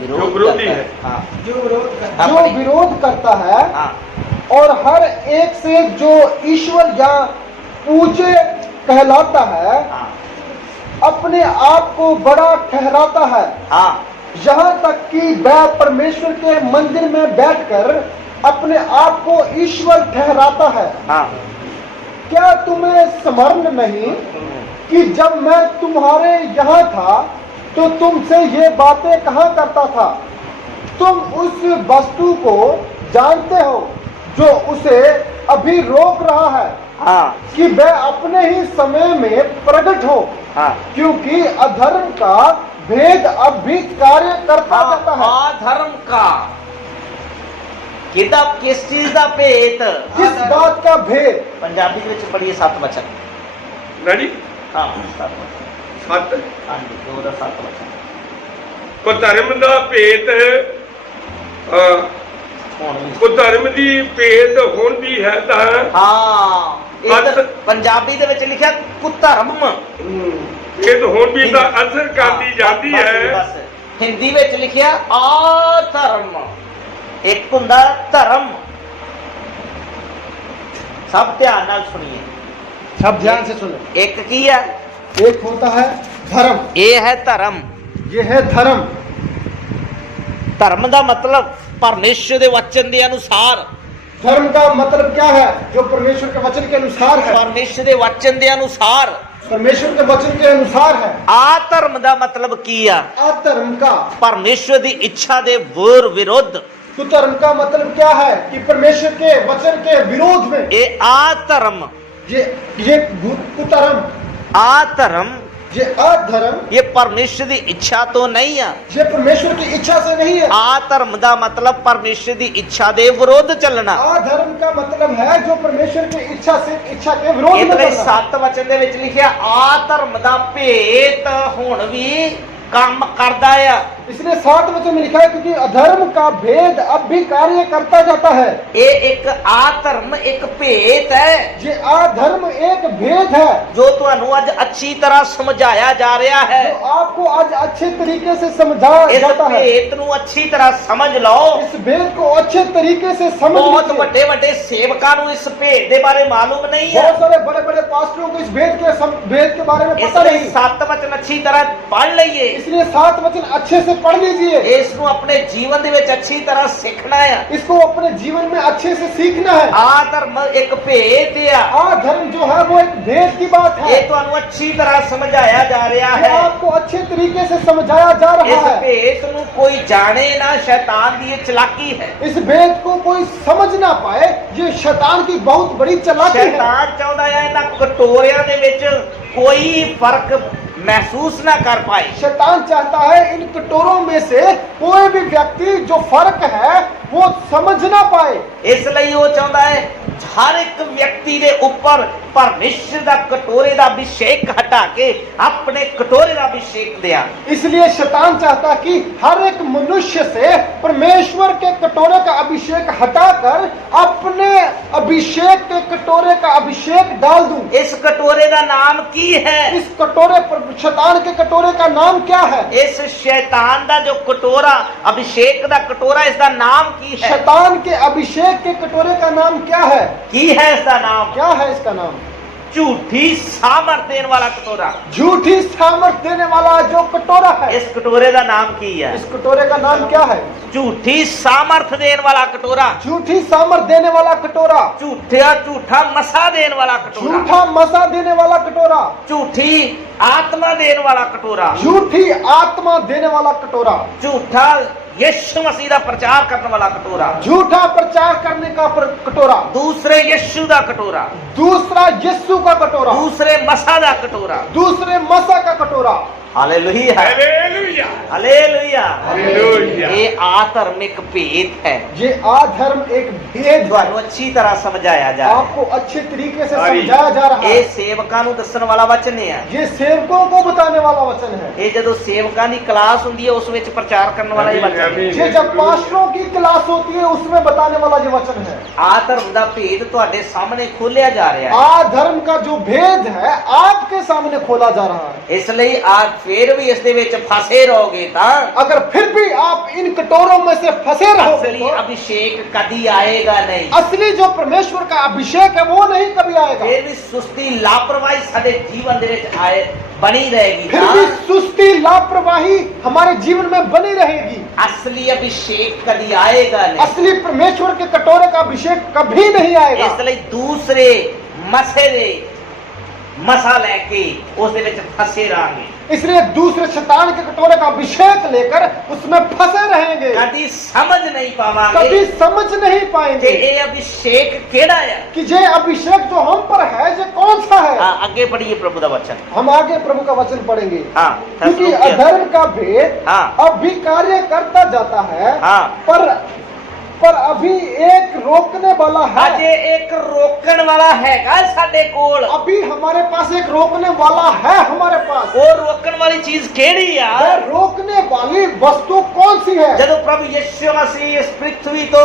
जो विरोध विरोधी करता है। हाँ जो हाँ, विरोध करता है हाँ और हर एक से जो ईश्वर या पूज्य कहलाता है, हाँ अपने आप को बड़ा ठहराता है, हाँ यहाँ तक कि वह परमेश्वर के मंदिर में बैठकर अपने आप को ईश्वर ठहराता है। हाँ क्या तुम्हें स्मरण नहीं कि जब मैं तुम्हारे यहाँ था तो तुमसे ये बातें कहा करता था? तुम उस वस्तु को जानते हो जो उसे अभी रोक रहा है हाँ कि वह अपने ही समय में प्रकट हो, हाँ क्योंकि अधर्म का भेद अब भी कार्य करता रहता है। अधर्म का किताब किस चीज का भेद? किस बात का भेद? पंजाबी में पढ़िए 7 वचन। रेडी? हाँ 7 वचन। 7 हाँ जी 2 ਦਾ 7 वचन। ਕੋ ਧਰਮ ਦਾ ਭੇਤ ਹੁਣ ਵੀ ਕੋ ਧਰਮ ਦੀ ਭੇਤ ਹੁਣ ਦੀ ਹੈ ਤਾਂ ਹਾਂ ਇਹ ਪੰਜਾਬੀ ਦੇ ਵਿੱਚ ਲਿਖਿਆ ਕੁਧਰਮ, ਭੇਤ ਹੁਣ ਵੀ ਦਾ ਅਸਰ ਕਰਦੀ ਜਾਂਦੀ ਬਸ, ਹੈ। ਬਸ। ਹਿੰਦੀ ਵਿੱਚ ਲਿਖਿਆ ਅਧਰਮ, ਇੱਕ ਹੁੰਦਾ ਧਰਮ। ਸਭ ਧਿਆਨ ਨਾਲ ਸੁਣੀਏ। सब ध्यान से सुनो। ਇੱਕ ਕੀ ਹੈ? एक होता है धर्म, ਇਹ ਹੈ ਧਰਮ। ये है धर्म। ਧਰਮ ਦਾ ਮਤਲਬ ਪਰਮੇਸ਼ਰ ਦੇ ਵਚਨ ਦੇ ਅਨੁਸਾਰ, धर्म का मतलब क्या है? जो परमेश्वर के वचन के अनुसार है, ਪਰਮੇਸ਼ਰ ਦੇ ਵਚਨ ਦੇ ਅਨੁਸਾਰ। परमेश्वर के वचन के अनुसार है। ਆ ਧਰਮ ਦਾ ਮਤਲਬ ਕੀ ਆ? अधर्म का, ਪਰਮੇਸ਼ਰ ਦੀ ਇੱਛਾ ਦੇ ਵਿਰੁੱਧ। कुधर्म का मतलब क्या है? कि परमेश्वर के वचन के विरोध में। ਇਹ ਆ ਧਰਮ, ये कुधर्म, ਆ ਧਰਮ ये अधर्म, ये परमेश्वर ਦੀ ਇੱਛਾ ਤੋਂ ਨਹੀਂ ਆ। ये परमेश्वर की इच्छा से नहीं है। ਆ ਧਰਮ ਦਾ ਮਤਲਬ ਪਰਮੇਸ਼ਰ ਦੀ ਇੱਛਾ ਦੇ ਵਿਰੁੱਧ ਚੱਲਣਾ। अधर्म का मतलब है जो परमेश्वर की इच्छा के विरोध में ਇਤਨੇ करना। 7 ਵਚਨ ਦੇ ਵਿੱਚ ਲਿਖਿਆ ਆ ਧਰਮ ਦਾ ਭੇਤ ਹੁਣ ਵੀ ਕੰਮ ਕਰਦਾ ਆ। इसलिए 7 वचन में लिखा है क्योंकि अधर्म का भेद अब भी कार्य करता जाता है। ਇਹ ਇੱਕ ਆ ਧਰਮ ਇੱਕ ਭੇਤ ਹੈ ये अधर्म एक भेद है ਜੋ ਤੁਹਾਨੂੰ ਅੱਜ ਅੱਛੀ ਤਰ੍ਹਾਂ ਸਮਝਾਇਆ ਜਾ ਰਿਹਾ ਹੈ। जो आपको आज अच्छे तरीके से समझाया ਇਸ जाता है। ਭੇਤ ਨੂੰ ਅੱਛੀ ਤਰ੍ਹਾਂ ਸਮਝ ਲਓ। इस भेद को अच्छे तरीके से समझ ਬਹੁਤ लीजिए। ਵੱਡੇ ਵੱਡੇ ਸੇਵਕਾਂ ਨੂੰ ਇਸ ਭੇਦ ਦੇ ਬਾਰੇ ਮਾਲੂਮ ਨਹੀਂ ਹੈ। बहुत सारे बड़े बड़े पास्टरों को इस भेद के बारे में ਇਸ पता ਲਈ नहीं। 7 ਵਚਨ ਅੱਛੀ ਤਰ੍ਹਾਂ ਪੜ੍ਹ ਲਈਏ। इसलिए 7 वचन अच्छे से पढ़ लीजिए। ਇਸ ਨੂੰ ਆਪਣੇ ਜੀਵਨ ਦੇ ਵਿੱਚ ਅੱਛੀ ਤਰ੍ਹਾਂ ਸਿੱਖਣਾ ਆ। इसको अपने जीवन में अच्छे से सीखना है। ਆ ਧਰਮ ਇੱਕ ਭੇਦ ਆ। अधर्म जो है वो एक भेद की बात है। ਇਹ ਤੁਹਾਨੂੰ ਅੱਛੀ ਤਰ੍ਹਾਂ ਸਮਝਾਇਆ ਜਾ ਰਿਹਾ ये ਹੈ। आपको अच्छे तरीके से समझाया जा रहा ਇਸ है। ਭੇਦ ਨੂੰ ਕੋਈ ਜਾਣੇ ਨਾ, ਸ਼ੈਤਾਨ ਦੀ ਇਹ ਚਲਾਕੀ ਹੈ। इस भेद को कोई समझ ना पाए, ये शैतान की बहुत बड़ी चालाकी है। ਸ਼ੈਤਾਨ ਚਾਹੁੰਦਾ ਹੈ ਇਹਨਾਂ ਕਟੋਰਿਆਂ ਦੇ ਵਿੱਚ ਕੋਈ ਫਰਕ महसूस ना कर पाए। शैतान चाहता है इन कटोरों में से कोई भी व्यक्ति जो फर्क है वो समझ ना पाए। इसलिए वो चाहता है हर एक व्यक्ति के ऊपर परमेश्वर का कटोरे का अभिषेक हटा के अपने कटोरे का अभिषेक दिया। इसलिए शैतान चाहता कि हर एक मनुष्य से परमेश्वर के कटोरे का अभिषेक हटाकर अपने अभिषेक के कटोरे का अभिषेक डाल दूं। इस कटोरे का नाम की है? इस कटोरे पर शैतान के कटोरे का नाम क्या है? इस शैतान का जो कटोरा अभिषेक का कटोरा, इसका नाम की है? शैतान के अभिषेक के कटोरे का नाम क्या है? की है इसका नाम? क्या है इसका नाम? झूठी सामर्थ देने वाला कटोरा। झूठी सामर्थ देने वाला जो कटोरा है। इस कटोरे का नाम की है? इस कटोरे का नाम क्या है? झूठी सामर्थ देने वाला कटोरा। झूठी सामर्थ देने वाला कटोरा। झूठा मसा देने वाला कटोरा। झूठा मसा देने वाला कटोरा। झूठी आत्मा देने वाला कटोरा। झूठी आत्मा देने वाला कटोरा। झूठा यीशु मसीह का प्रचार करने वाला कटोरा। झूठा प्रचार करने का कटोरा। दूसरे यीशु का कटोरा। दूसरा यीशु का कटोरा। दूसरे मसा का कटोरा। दूसरे मसा का कटोरा। Hallelujah, hallelujah, hallelujah, hallelujah. ये आधर्मिक भेद है। ये आधर्म एक भेद है। अच्छी तरह समझाया जा रहा है। आपको अच्छे तरीके से समझाया जा रहा है। ये सेवकां नूं दस्सण वाला वचन है। ये सेवकों को बताने वाला वचन है। ये जदों सेवकां दी क्लास हुंदी है उस विच प्रचार करने वाला ये वचन है। ये जब पास्टरों की क्लास होती है उसमें बताने वाला ये वचन है। आधर्म दा भेद तुहाडे सामने खोलिया जा रहा है। आधर्म का जो भेद है आपके सामने खोला जा रहा है। इसलिए आज फिर भी इस दे विच फसे रहोगे तां अगर फिर भी आप इन कटोरों में से फंसे रहोगे असली तो अभिषेक कभी आएगा नहीं। असली जो परमेश्वर का अभिषेक है वो नहीं कभी आएगा। फिर भी सुस्ती लापरवाही साडे जीवन दे विच आए बनी रहेगी। फिर भी सुस्ती लापरवाही हमारे जीवन में बनी रहेगी। असली अभिषेक कभी आएगा नहीं। असली परमेश्वर के कटोरे का अभिषेक कभी नहीं आएगा। इसलिए दूसरे मसे दे मसा लेके उस दे विच फसे रहांगे। इसलिए दूसरे शैतान के कटोरे का अभिषेक लेकर उसमें फंसे रहेंगे। कभी समझ नहीं पावांगे कभी समझ नहीं कि पाएंगे ये अभिषेक केड़ा है। कि ये अभिषेक जो हम पर है ये कौन सा है। हाँ, आगे पढ़िए प्रभु का वचन। हम आगे प्रभु का वचन पढ़ेंगे। हाँ, क्योंकि अधर्म का भेद हाँ। अब भी कार्य करता जाता है। हाँ। पर अभी एक रोकने वाला है। अजे एक रोकन वाला हैगा साडे कोल। अभी हमारे पास एक रोकने वाला है। हमारे पास वो रोकन वाली चीज केड़ी आ? वह रोकने वाली वस्तु कौन सी है? जदों प्रभु यीशु मसीह इस पृथ्वी तो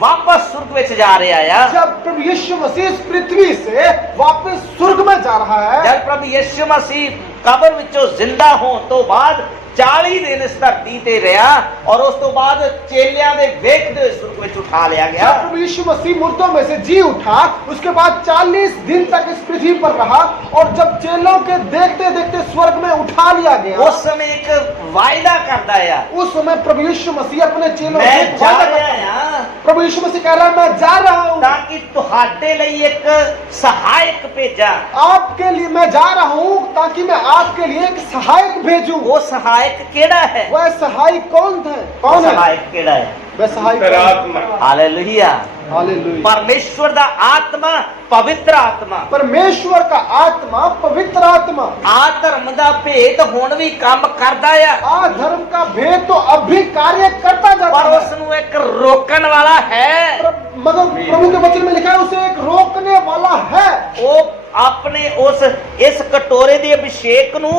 वापस स्वर्ग में जा रहा है। जब प्रभु यीशु मसीह इस पृथ्वी से वापस स्वर्ग में जा रहा है। जब प्रभु यीशु मसीह कब्र विचों जिंदा होने तो बाद 40 दिन इस धरती ते रहा और उस तो बाद चेलियां दे वेखदे होए सुर्ग विच उठा लिया गया। जब प्रभु यीशु मसीह मुर्दों में से जी उठा, उसके बाद 40 दिन तक इस पृथ्वी पर रहा और जब चेलों के देखते देखते स्वर्ग में उठा लिया गया, उस समय एक वायदा करदा है, उस समय प्रभु यीशु मसीह अपने चेलों से मैं जा वादा रहा करता है। हां प्रभु यीशु मसीह कह रहा है मैं जा रहा हूँ ताकि तुहाडे लई एक सहायक भेजा। आपके लिए, मैं जा रहा हूँ ताकि मैं आपके लिए एक सहायक भेजूं। वो सहायक केड़ा है? वह सहायक कौन है? कौन है सहायक केड़ा है? वह सहायक? अंतरात्मा। हालेलुया। हालेलुया। परमेश्वर दा आत्मा, पवित्र आत्मा, परमेश्वर का आत्मा, पवित्र आत्मा आ धर्म दा भेद हुण भी काम करदा है, आ धर्म का भेद तो अब भी कार्य करता जाता पर है, उसनु एक रोकन वाला है। मगर प्रभु के वचन में लिखा है उसे एक रोकने वाला है। वो अपने उस इस कटोरे दे अभिषेक नु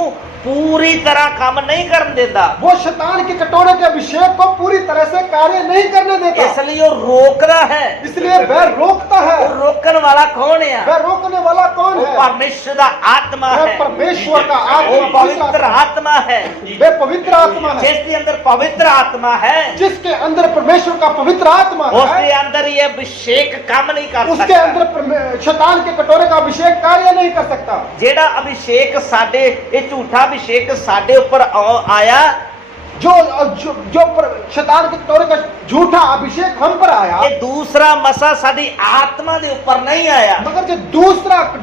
पूरी तरह काम नहीं करन देता, वो शैतान के कटोरे के अभिषेक को पूरी तरह से कार्य नहीं करने देता, इसलिए वो रोकदा है। इसलिए वह रोकता है। वो रोकन वाला कौन है? वह रोकने वाला कौन वो है? परमेश्वर दा आत्मा वह है, परमेश्वर का वो आत्मा, पवित्र आत्मा है। वह पवित्र आत्मा है। जिसके अंदर पवित्र आत्मा है, जिसके अंदर परमेश्वर का पवित्र आत्मा उसके है, अंदर ये अभिषेक काम नहीं कर उसके सकता। अंदर शैतान के कटोरे का अभिषेक कार्य नहीं कर सकता। जेड़ा अभिषेक साडे ये झूठा अभिषेक साडे ऊपर आया, जो शैतान के कटोरे का झूठा अभिषेक हम पर आया, ये दूसरा मसा साडी आत्मा दे ऊपर नहीं आया, मगर जो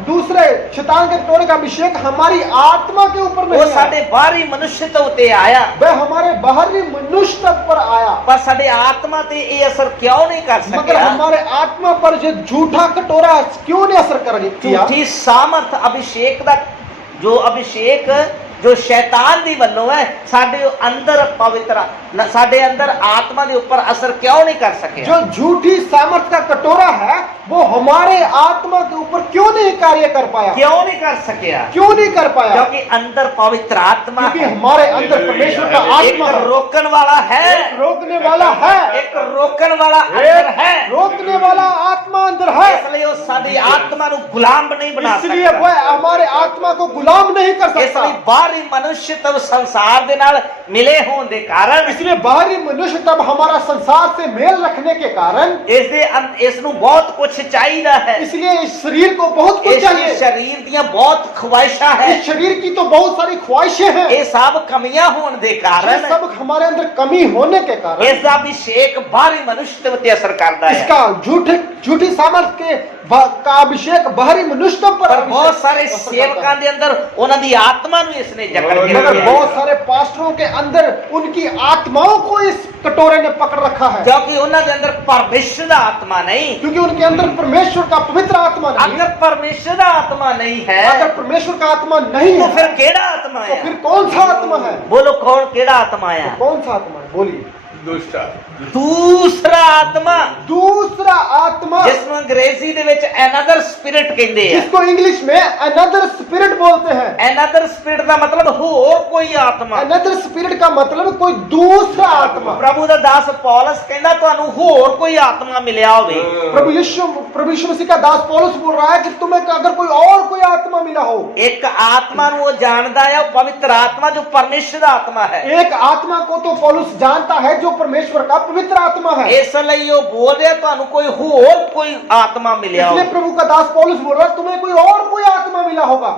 दूसरे शैतान के कटोरे का अभिषेक हमारी आत्मा के ऊपर वो नहीं आया, साडे बाहरी मनुष्य तो उते आया, वह हमारे बाहरी मनुष्य पर आया, पर साडे आत्मा ते ये असर क्यों नहीं कर मगर सका? हमारे आत्मा पर जो झूठा कटोरा क्यों नहीं असर कर किया? झूठी सामर्थ अभिषेक दा जो अभिषेक जो शैतान दी वल्लों है साडे अंदर पवित्र साडे अंदर आत्मा दे ऊपर असर क्यों नहीं कर सके? जो झूठी सामर्थ का कटोरा है वो हमारे आत्मा के ऊपर क्यों नहीं कार्य कर पाया? क्यों नहीं कर सके? क्यों नहीं कर पाया? क्योंकि अंदर पवित्र आत्मा क्योंकि है, हमारे अंदर परमेश्वर का एक आत्मा है, रोकन वाला है, एक रोकने वाला है, एक रोकन वाला अंदर है, रोकने वाला आत्मा अंदर है, इसलिए वो साडी आत्मा नु गुलाम नहीं बना इसलिए सकता। वह हमारे आत्मा को गुलाम नहीं कर सकता। इसलिए बाहरी मनुष्य तब संसार दे नाल मिले होने दे कारण, इसलिए बाहरी मनुष्य तब हमारा संसार से मेल रखने के कारण, इसनु बहुत कुछ चाहिए है, इसलिए इस शरीर को बहुत कुछ इस चाहिए। शरीर दियां बहुत ख्वाहिशां है, इस शरीर की तो बहुत सारी ख्वाहिशें हैं, ये सब कमियां होने दे ये कारण सब हमारे अंदर कमी होने के कारण इसका अभिषेक बाहरी मनुष्य ते असर करता है। इसका झूठी सामर्थ का अभिषेक बाहरी मनुष्यों पर पर बहुत अभिषेक सारे असर करता सेवकां है। दे अंदर उन्हां दी आत्मा नु इसने जकड़ के मगर रखा बहुत है, सारे पास्टरों के अंदर उनकी आत्माओं को इस कटोरे ने पकड़ रखा है, क्योंकि उन्हां दे अंदर परमेश्वर दा आत्मा नहीं। क्योंकि उनके अंदर परमेश्वर का पवित्र आत्मा नहीं। अगर परमेश्वर दा आत्मा नहीं है अगर परमेश्वर का आत्मा नहीं तो है फिर केड़ा आत्मा तो है? फिर कौन सा आत्मा है? बोलो कौन केड़ा आत्मा है? कौन सा आत्मा है? बोलिए। दुष्ट दूसरा आत्मा, दूसरा आत्मा, जिसमें अंग्रेजी दे विच अनदर स्पिरिट कहते हैं। जिसको इंग्लिश में अनदर स्पिरिट बोलते हैं। अनदर स्पिरिट का मतलब होर कोई आत्मा। अनदर स्पिरिट का मतलब कोई दूसरा आत्मा। प्रभु दा दास पौलुस कहंदा तुहानू होर कोई आत्मा मिलिया होवे। प्रभु यीशु मसीह का दास पौलुस बोल रहा है कि तुम्हें अगर कोई आत्मा मिला हो, एक आत्मा नु वो जानदा है, पवित्र आत्मा जो परमेश्वर दा आत्मा है। एक आत्मा को तो पौलुस जानता है जो परमेश्वर का पवित्र आत्मा है। इसलिए वो बोल रहा तुहानू कोई आत्मा मिलिया हो। इसलिए प्रभु का दास पौलुस बोल रहा है तुम्हें कोई आत्मा मिला होगा।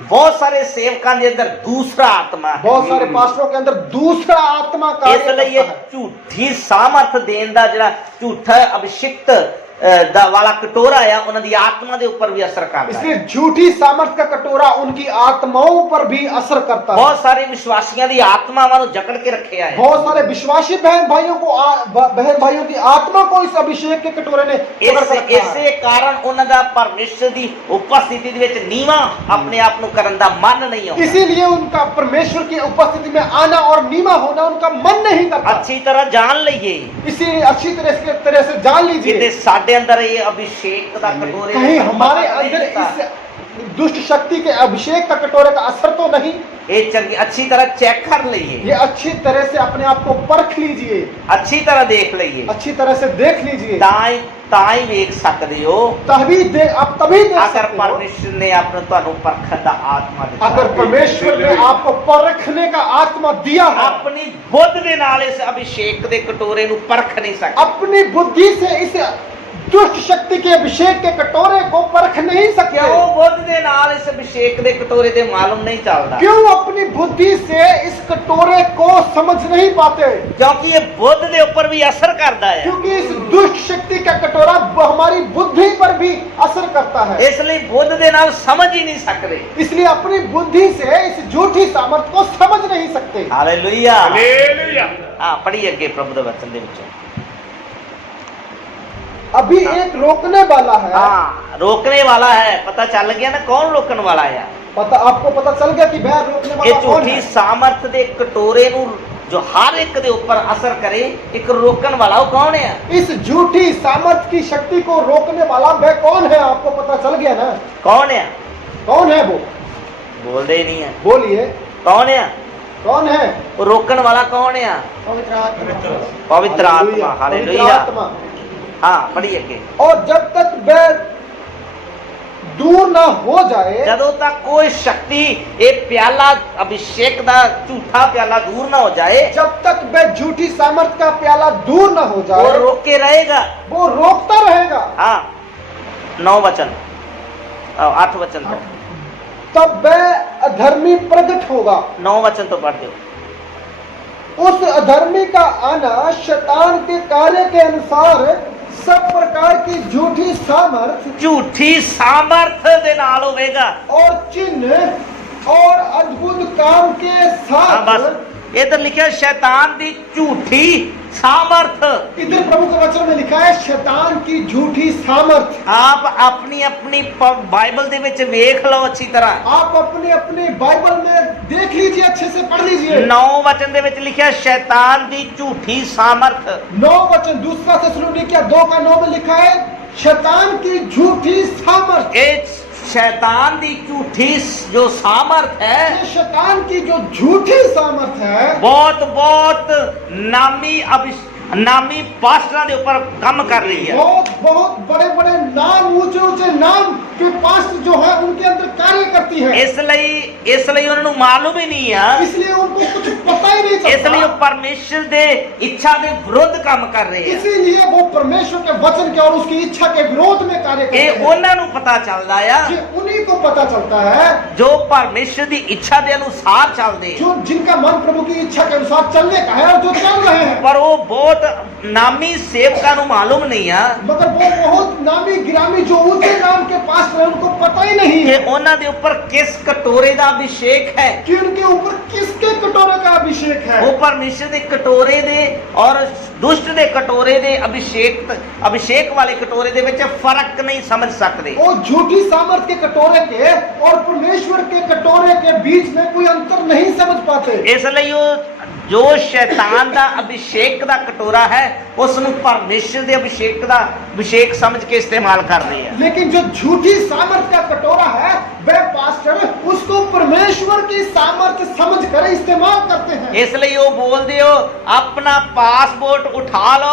बहुत सारे सेवकां दे अंदर दूसरा आत्मा है, बहुत सारे पास्टरों के अंदर दूसरा आत्मा कार्य इसलिए करता है। झूठी सामर्थ देन दा जिहड़ा झूठा अभिषिक्त वाला कटोरा है उन्हां दी आत्मा दे ऊपर भी असर करता है। इसलिए झूठी सामर्थ का कटोरा उनकी आत्माओं पर भी असर करता है। बहुत सारे विश्वासियों दी आत्मावां नु जकड़ के रखे है। बहुत सारे विश्वासी बहन भाइयों की आत्मा को इस अभिषेक के कटोरे ने पकड़ कर रखा है। इसे कारण उन्हां दा परमेश्वर दी उपस्थिति दे विच नीवा अपने आप नु करन दा मन नहीं होता। इसीलिए उनका परमेश्वर की उपस्थिति में आना और नीवा होना उनका मन नहीं करता। अच्छी तरह जान लइए, इसीलिए अच्छी तरह से जान लीजिए जिते साडे अंदर ये अभिषेक दा कटोरे कहीं हमारे अंदर इस दुष्ट शक्ति के अभिषेक का कटोरे का असर तो नहीं। ये चंगी अच्छी तरह चेक कर लइए, ये अच्छी तरह से अपने आप को परख लीजिए, अच्छी तरह देख लइए, अच्छी तरह से देख लीजिए, ਤਾਂ ਹੀ ਵੇਖ ਸਕਦੇ ਹੋ आप तभी देख अगर सकते हो परमेश्वर ने अपने ਤੁਹਾਨੂੰ परखਣ ਦਾ आत्मा ਦਿੱਤਾ अगर परमेश्वर ने आपको परखने का आत्मा दिया है। ਆਪਣੀ ਬੁੱਧ ਦੇ ਨਾਲ ਇਸ ਅਭਿਸ਼ੇਕ ਦੇ ਕਟੋਰੇ ਨੂੰ ਪਰਖ ਨਹੀਂ ਸਕਦੇ अपनी बुद्धि से इस दुष्ट शक्ति के अभिषेक के कटोरे को परख नहीं सकते। ਕਿਉਂ ਬੁੱਧ ਦੇ ਨਾਲ ਇਸ ਅਭਿਸ਼ੇਕ ਦੇ ਕਟੋਰੇ ਦੇ ਮਾਲੂਮ ਨਹੀਂ ਚੱਲਦਾ क्यों अपनी बुद्धि से इस कटोरे को समझ नहीं पाते? ਕਿਉਂਕਿ ਇਹ ਬੁੱਧ ਦੇ ਉੱਪਰ ਵੀ ਅਸਰ ਕਰਦਾ ਹੈ क्योंकि इस दुष्ट शक्ति का कटोरा हमारी बुद्धि पर भी असर करता है। ਇਸ ਲਈ ਬੁੱਧ ਦੇ ਨਾਲ ਸਮਝ ਹੀ ਨਹੀਂ ਸਕਦੇ इसलिए अपनी बुद्धि से इस झूठी सामर्थ को समझ नहीं सकते। Hallelujah hallelujah. ਹਾਂ ਪੜ੍ਹੀਏ ਅੱਗੇ ਪ੍ਰਭੂ ਦੇ ਵਚਨ ਦੇ ਵਿੱਚੋਂ अभी एक रोकने वाला है। ਹਾਂ ਰੋਕਣੇ ਵਾਲਾ ਹੈ ਪਤਾ ਚੱਲ ਗਿਆ ਨਾ ਕੌਣ ਰੋਕਣ ਵਾਲਾ ਆ आपको पता चल गया कि वह रोकने वाला ਇਹ कौन ਝੂਠੀ है? ਸਾਮਰਥ ਦੇ ਕਟੋਰੇ ਨੂੰ ਜੋ ਹਰ ਇੱਕ ਦੇ ਉੱਪਰ ਅਸਰ ਕਰੇ ਇੱਕ ਰੋਕਣ ਵਾਲਾ ਉਹ ਕੌਣ ਹੈ इस झूठी सामर्थ की शक्ति को रोकने वाला वह कौन है? आपको पता चल गया ना ਕੌਣ ਹੈ कौन है वो? ਬੋਲਦੇ ਹੀ ਨਹੀਂ ਹੈ बोलिए ਕੌਣ ਹੈ कौन है? ਉਹ ਰੋਕਣ ਵਾਲਾ ਕੌਣ ਹੈ पवित्र आत्मा। ਪਵਿੱਤਰ ਆਤਮਾ पवित्र ਹਾਲੇਲੂਇਆ आत्मा। ਹਾਂ ਪੜ੍ਹੀਏ ਅੱਗੇ और जब तक वह दूर ना हो जाए, ਜਦੋਂ ਤੱਕ ਕੋਈ ਸ਼ਕਤੀ ਇਹ ਪਿਆਲਾ ਅਭਿਸ਼ੇਕ ਦਾ ਝੂਠਾ ਪਿਆਲਾ ਦੂਰ ਨਾ ਹੋ ਜਾਏ जब तक वह झूठी सामर्थ का प्याला दूर ना हो ਉਹ जाए, ਰੋਕ ਕੇ ਰਹੇਗਾ वो रोकता रहेगा। हाँ 9 वचन 8 वचन तो तब वह अधर्मी प्रकट होगा। 9 वचन तो पढ़ दो उस अधर्मी का आना शैतान के कार्य के अनुसार सब प्रकार की झूठी सामर्थ ਝੂਠੀ ਸਾਮਰਥ ਦੇ ਨਾਲ ਹੋਵੇਗਾ और चिन्ह और अद्भुत काम के हाँ बस साथ। इधर लिखा है शैतान दी झूठी सामर्थ इधर प्रभु के वचन में लिखा है शैतान की झूठी सामर्थ। आप अपनी अपनी बाइबल दे विच वेख लो अच्छी तरह आप अपनी अपनी बाइबल में देख लीजिए, अच्छे से पढ़ लीजिए। 9 वचन दे विच लिखा है शैतान दी झूठी सामर्थ 9 वचन दूसरा थिस्सलुनीकियों 2 का 9 में लिखा है शैतान की झूठी सामर्थ। ये शैतान दी झूठी जो सामर्थ है ये शैतान की जो झूठी सामर्थ है बहुत बहुत नामी पास्टरां दे ऊपर काम कर रही है बहुत बहुत बड़े बड़े नाम, ऊंचे ऊंचे नाम के पास्ट जो है उनके अंदर कार्य करती है। इसलिए उन्होंने मालूम ही नहीं है इसलिए उनको कुछ पता ही नहीं इसलिए चलता। वो परमेश्वर दे इच्छा दे विरुद्ध काम कर रहे हैं इसीलिए वो परमेश्वर के वचन के और उसकी इच्छा के विरोध में कार्य करते ਇਹ हैं। ਉਹਨਾਂ ਨੂੰ ਪਤਾ ਚੱਲਦਾ ਆ ये उन्हीं को पता चलता है ਜੋ ਪਰਮੇਸ਼ਰ ਦੀ ਇੱਛਾ ਦੇ ਅਨੁਸਾਰ ਚੱਲਦੇ ਆ जो जिनका मन प्रभु की इच्छा के अनुसार चलने का है और जो चल रहे हैं। ਪਰ ਉਹ ਬਹੁਤ ਨਾਮੀ ਸੇਵਕਾਂ ਨੂੰ ਮਾਲੂਮ ਨਹੀਂ ਆ मगर वो बहुत नामी गिरामी जो ऊंचे नाम के पास है उनको पता ही नहीं ਕਿ है ਉਹਨਾਂ ਦੇ ਉੱਪਰ ਕਿਸ ਕਟੋਰੇ ਦਾ ਅਭਿਸ਼ੇਕ ਹੈ कि उनके ऊपर किसके कटोरे का अभिषेक है। ਉਹ ਪਰਮੇਸ਼ਰ ਦੇ ਕਟੋਰੇ ਦੇ ਔਰ ਦੁਸ਼ਟ ਦੇ ਕਟੋਰੇ ਦੇ ਅਭਿਸ਼ੇਕ ਵਾਲੇ ਕਟੋਰੇ ਦੇ ਵਿੱਚ ਫਰਕ ਨਹੀਂ ਸਮਝ ਸਕਦੇ वो झूठी सामर्थ के कटोरे के और परमेश्वर के कटोरे के बीच में कोई अंतर नहीं समझ पाते। ਇਸ ਲਈ ਉਹ ਜੋ ਸ਼ੈਤਾਨ ਦਾ ਅਭਿਸ਼ੇਕ ਦਾ ਕਟੋਰਾ ਹੈ ਉਸ ਨੂੰ ਪਰਮੇਸ਼ਰ ਦੇ ਅਭਿਸ਼ੇਕ ਸਮਝ ਕੇ ਇਸਤੇਮਾਲ ਕਰ ਰਹੇ ਆ लेकिन जो झूठी सामर्थ का कटोरा है वह पास्टर उसको परमेश्वर की सामर्थ समझकर इस्तेमाल करते हैं। ਇਸ ਲਈ ਉਹ ਬੋਲਦੇ ਹੋ ਆਪਣਾ ਪਾਸਪੋर्ट उठा लो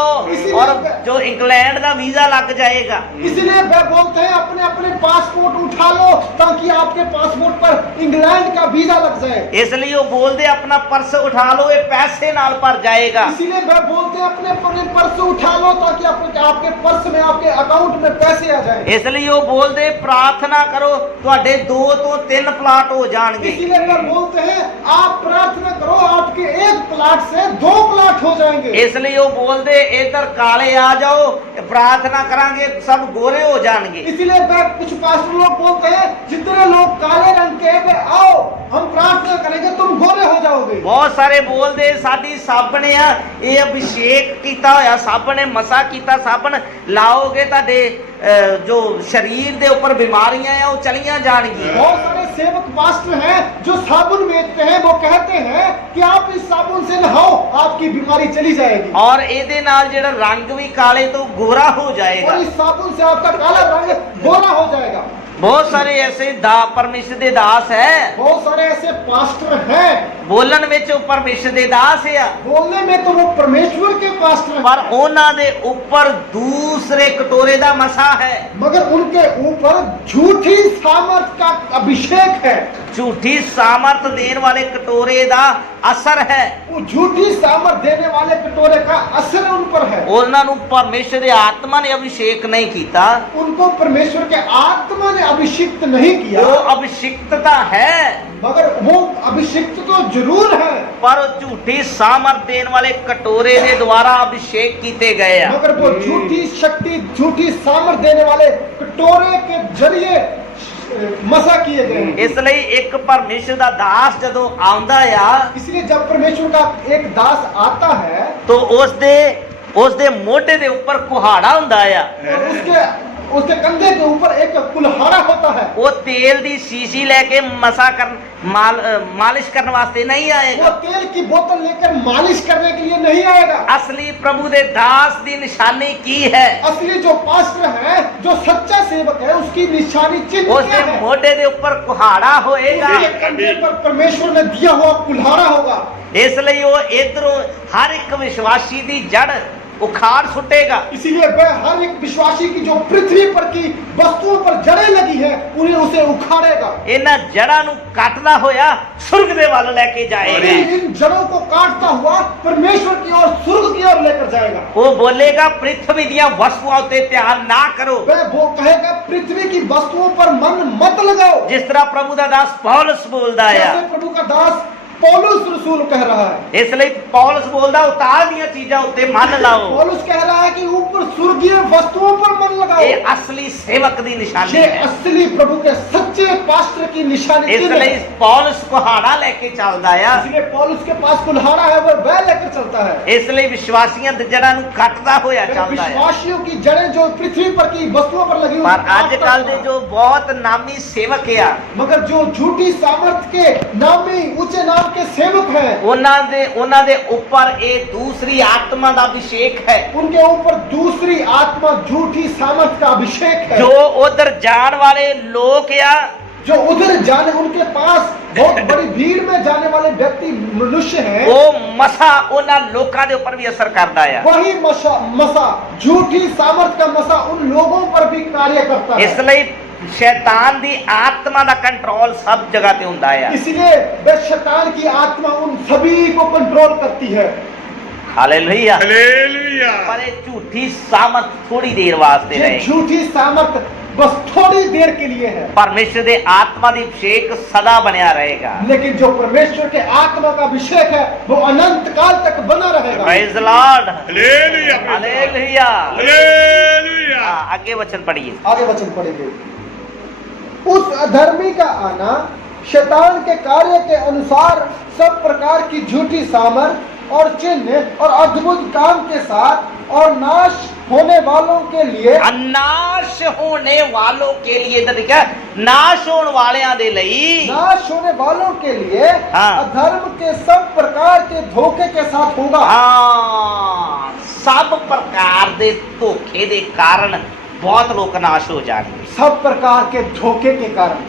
और जो इंग्लैंड का वीजा लग जाएगा इसलिए वह बोलते हैं अपने अपने पासपोर्ट उठा लो ताकि आपके पासपोर्ट पर इंग्लैंड का वीजा लग जाए। ਇਸ ਲਈ ਉਹ ਬੋਲਦੇ ਆਪਣਾ ਪਰਸ ਉਠਾ ਲਓ ਇਹ ਪੈਸੇ ਨਾਲ ਭਰ ਜਾਏਗਾ इसीलिए वह बोलते हैं अपने पर्स उठा लो ताकि आपके पर्स में आपके अकाउंट में पैसे आ जाए। ਇਸ ਲਈ ਉਹ ਬੋਲਦੇ ਪ੍ਰਾਰਥਨਾ ਕਰੋ ਤੁਹਾਡੇ 2 ਤੋਂ 3 ਪਲਾਟ ਹੋ ਜਾਣਗੇ इसीलिए वह बोलते हैं आप प्रार्थना करो आपके 1 प्लाट से 2 प्लाट हो जाएंगे। ਇਸ ਲਈ ਉਹ ਬੋਲਦੇ ਇਧਰ ਕਾਲੇ ਆ ਜਾਓ ਪ੍ਰਾਰਥਨਾ ਕਰਾਂਗੇ ਸਭ ਗੋਰੇ ਹੋ ਜਾਣਗੇ इसीलिए वह कुछ पास्टर लोग बोलते हैं जितने लोग काले रंग के वे आओ हम प्रार्थना करेंगे तुम गोरे हो जाओगे। ਬਹੁਤ ਸਾਰੇ ਬੋਲਦੇ ਸਾਡੀ ਸਾਬਣ ਆ ਇਹ ਅਭਿਸ਼ੇਕ ਕੀਤਾ ਹੋਇਆ ਸਾਬਣ ਹੈ ਮਸਾ ਕੀਤਾ ਸਾਬਣ ਲਾਓਗੇ ਤੁਹਾਡੇ जो शरीर ਦੇ ਉੱਪਰ ਬਿਮਾਰੀਆਂ ਆ ਉਹ ਚਲੀਆਂ ਜਾਣਗੀਆਂ बहुत सारे सेवक पास्टर हैं जो साबुन बेचते हैं वो कहते हैं कि आप इस साबुन से नहाओ आपकी बीमारी चली जाएगी ਔਰ ਇਹਦੇ ਨਾਲ ਜਿਹੜਾ ਰੰਗ ਵੀ ਕਾਲੇ ਤੋਂ ਗੋਰਾ ਹੋ ਜਾਏਗਾ और इस साबुन से आपका काला रंग गोरा हो जाएगा। बहुत सारे ऐसे परमेश्वर दे दास है बहुत सारे ऐसे पास्टर हैं, बोलन ਵਿੱਚ ਉਹ ਪਰਮੇਸ਼ਰ ਦੇ ਦਾਸ ਆ बोलने में तो वो परमेश्वर के पास्टर हैं, ਪਰ ਉਹਨਾਂ ਦੇ ਉੱਪਰ ਦੂਸਰੇ ਕਟੋਰੇ ਦਾ ਮਸਾ ਹੈ मगर उनके ऊपर झूठी सामर्थ का अभिषेक है। ਝੂਠੀ ਸਾਮਰਥ ਦੇਣ ਵਾਲੇ ਕਟੋਰੇ ਦਾ ਅਸਰ ਹੈ वो झूठी सामर्थ देने वाले कटोरे का असर उन पर है। ਉਹਨਾਂ ਨੂੰ ਪਰਮੇਸ਼ਰ ਦੇ ਆਤਮਾ ਨੇ ਅਭਿਸ਼ੇਕ ਨਹੀਂ ਕੀਤਾ उनको परमेश्वर के आत्मा ने अभिषिक्त नहीं किया, ਉਹ ਅਭਿਸ਼ਿਕਤਤਾ ਹੈ मगर वो अभिषिक्त तो जरूर है, ਪਰ ਉਹ ਝੂਠੀ ਸਾਮਰਥ ਦੇਣ ਵਾਲੇ ਕਟੋਰੇ ਦੇ ਦੁਆਰਾ ਅਭਿਸ਼ੇਕ ਕੀਤੇ ਗਏ ਆ मगर वो झूठी शक्ति झूठी सामर्थ देने वाले कटोरे के जरिए मसा किए गए हैं। ਇਸ ਲਈ ਇੱਕ ਪਰਮੇਸ਼ਰ ਦਾ ਦਾਸ ਜਦੋਂ ਆਉਂਦਾ ਆ इसलिए जब परमेश्वर का एक दास आता है ਤਾਂ ਉਸ ਦੇ ਮੋਢੇ ਦੇ ਉੱਪਰ ਕੁਹਾੜਾ ਹੁੰਦਾ ਆ तो उसके कंधे के ऊपर एक कुल्हाड़ा होता है। ਉਹ ਤੇਲ ਦੀ ਸ਼ੀਸ਼ੀ ਲੈ ਕੇ ਮਸਾ ਕਰਨ ਮਾਲਿਸ਼ ਕਰਨ ਵਾਸਤੇ ਨਹੀਂ वो ਆਏਗਾ तेल की बोतल लेकर मालिश करने के लिए नहीं आएगा। ਅਸਲੀ ਪ੍ਰਭੂ ਦੇ ਦਾਸ ਦੀ ਨਿਸ਼ਾਨੀ ਕੀ ਹੈ असली जो पास्टर है, जो सच्चा सेवक है, उसकी निशानी चिन्ह ਉਸ क्या ਦੇ है? ਮੋਢੇ ਦੇ ਉੱਪਰ ਕੁਹਾੜਾ ਹੋਏਗਾ उसके कंधे पर परमेश्वर ने दिया हुआ कुल्हाड़ा होगा। ਇਸ ਲਈ ਉਹ ਇਧਰੋਂ ਹਰ ਇੱਕ ਵਿਸ਼ਵਾਸੀ ਦੀ ਜੜ उखाड़ सुटेगा इसीलिए वह हर एक विश्वासी की जो पृथ्वी पर की वस्तुओं पर जड़ें लगी है, उन्हें उसे उखाड़ेगा। ਇਹਨਾਂ ਜੜਾਂ ਨੂੰ ਕੱਟਦਾ ਹੋਇਆ ਸੁਰਗ ਦੇ ਵੱਲ ਲੈ ਕੇ ਜਾਏਗਾ इन जड़ों को काटता हुआ परमेश्वर की ओर, सुर्ग की ओर लेकर जाएगा। ਉਹ ਬੋਲੇਗਾ ਪ੍ਰਿਥਵੀ ਦੀਆਂ ਵਸਤੂਆਂ ਉੱਤੇ ਧਿਆਨ ਨਾ ਕਰੋ वह वो कहेगा पृथ्वी की वस्तुओं पर मन मत लगाओ, ਜਿਸ ਤਰ੍ਹਾਂ ਪ੍ਰਭੂ ਦਾ ਦਾਸ ਪੌਲਸ ਬੋਲਦਾ ਆ जैसे प्रभु का दास पौलुस रसूल कह रहा है। ਇਸ ਲਈ ਪੌਲਸ ਬੋਲਦਾ ਉਤਾਰ ਦੀਆਂ ਚੀਜ਼ਾਂ ਉੱਤੇ ਮਨ ਲਾਓ पौलुस कह रहा है कि ऊपर स्वर्गीय वस्तुओं पर मन लगाओ। ਇਹ ਅਸਲੀ ਸੇਵਕ ਦੀ ਨਿਸ਼ਾਨੀ ये ਹੈ असली प्रभु के सच्चे पास्टर की निशानी ਇਸ चिन्ह ਲਈ है। ਪੌਲਸ ਕੁਹਾੜਾ ਲੈ ਕੇ ਚੱਲਦਾ ਆ इसलिए पौलुस के पास कुल्हाड़ा है, वह लेकर चलता है। ਇਸ ਲਈ ਵਿਸ਼ਵਾਸੀਆਂ ਦੇ ਜੜਾਂ ਨੂੰ ਕੱਟਦਾ ਹੋਇਆ वह ਚੱਲਦਾ ਹੈ विश्वासियों की जड़ें जो पृथ्वी पर की वस्तुओं पर लगी हुई ਪਰ ਅੱਜ काटता ਕੱਲ ਦੇ हुआ। ਜੋ ਬਹੁਤ ਨਾਮੀ ਸੇਵਕ ਆ मगर जो झूठी सामर्थ के नामी ऊंचे नाम के सेवक हैं, ਉਹਨਾਂ ਦੇ ਉੱਪਰ ਇਹ ਦੂਸਰੀ ਆਤਮਾ ਦਾ ਅਭਿਸ਼ੇਕ ਹੈ उनके ऊपर दूसरी आत्मा झूठी सामर्थ का अभिषेक है। ਜੋ ਉਧਰ ਜਾਣ ਵਾਲੇ ਲੋਕ ਆ जो उधर जाने, उनके पास बहुत बड़ी भीड़ में जाने वाले व्यक्ति मनुष्य हैं, ਉਹ ਮਸਾ ਉਹਨਾਂ ਲੋਕਾਂ ਦੇ ਉੱਪਰ ਵੀ ਅਸਰ ਕਰਦਾ ਆ वही मसा झूठी सामर्थ का मसा उन लोगों पर भी कार्य करता ਇਸ है। ਲਈ ਸ਼ੈਤਾਨ ਦੀ ਆਤਮਾ ਦਾ ਕੰਟਰੋਲ ਸਭ ਜਗ੍ਹਾ ਤੇ ਹੁੰਦਾ ਆ इसलिए वह शैतान की आत्मा उन सभी को कंट्रोल करती है। ਹਾਲੇਲੂਇਆ हालेलुया ਪਰ ਇਹ ਝੂਠੀ ਸਾਮਰਥ ਥੋੜੀ ਦੇਰ ਵਾਸਤੇ ये ਰਹੇ झूठी सामर्थ बस थोड़ी देर के लिए है, ਪਰਮੇਸ਼ਰ ਦੇ ਆਤਮਾ ਦੀ ਅਭਿਸ਼ੇਕ ਸਦਾ ਬਣਿਆ ਰਹੇਗਾ लेकिन जो परमेश्वर के आत्मा का अभिषेक है वो अनंत काल तक बना रहेगा। Praise the Lord hallelujah hallelujah hallelujah आगे वचन पढ़िए आगे वचन पढ़ेंगे। उस अधर्मी का आना शैतान के कार्य के अनुसार सब प्रकार की झूठी सामर्थ और चिन्ह और अद्भुत काम के साथ और नाश होने वालों के लिए नाश होने वालों के लिए इधर लिखा है, नाश होने वालियां दे ਲਈ नाश होने वालों के लिए हाँ। अधर्म के सब प्रकार के धोखे के साथ होगा। ਹਾਂ ਸਭ ਪ੍ਰਕਾਰ ਦੇ ਧੋਖੇ ਦੇ ਕਾਰਨ ਬਹੁਤ ਲੋਕ ਨਾਸ਼ ਹੋ ਜਾਣਗੇ सब प्रकार के धोखे के कारण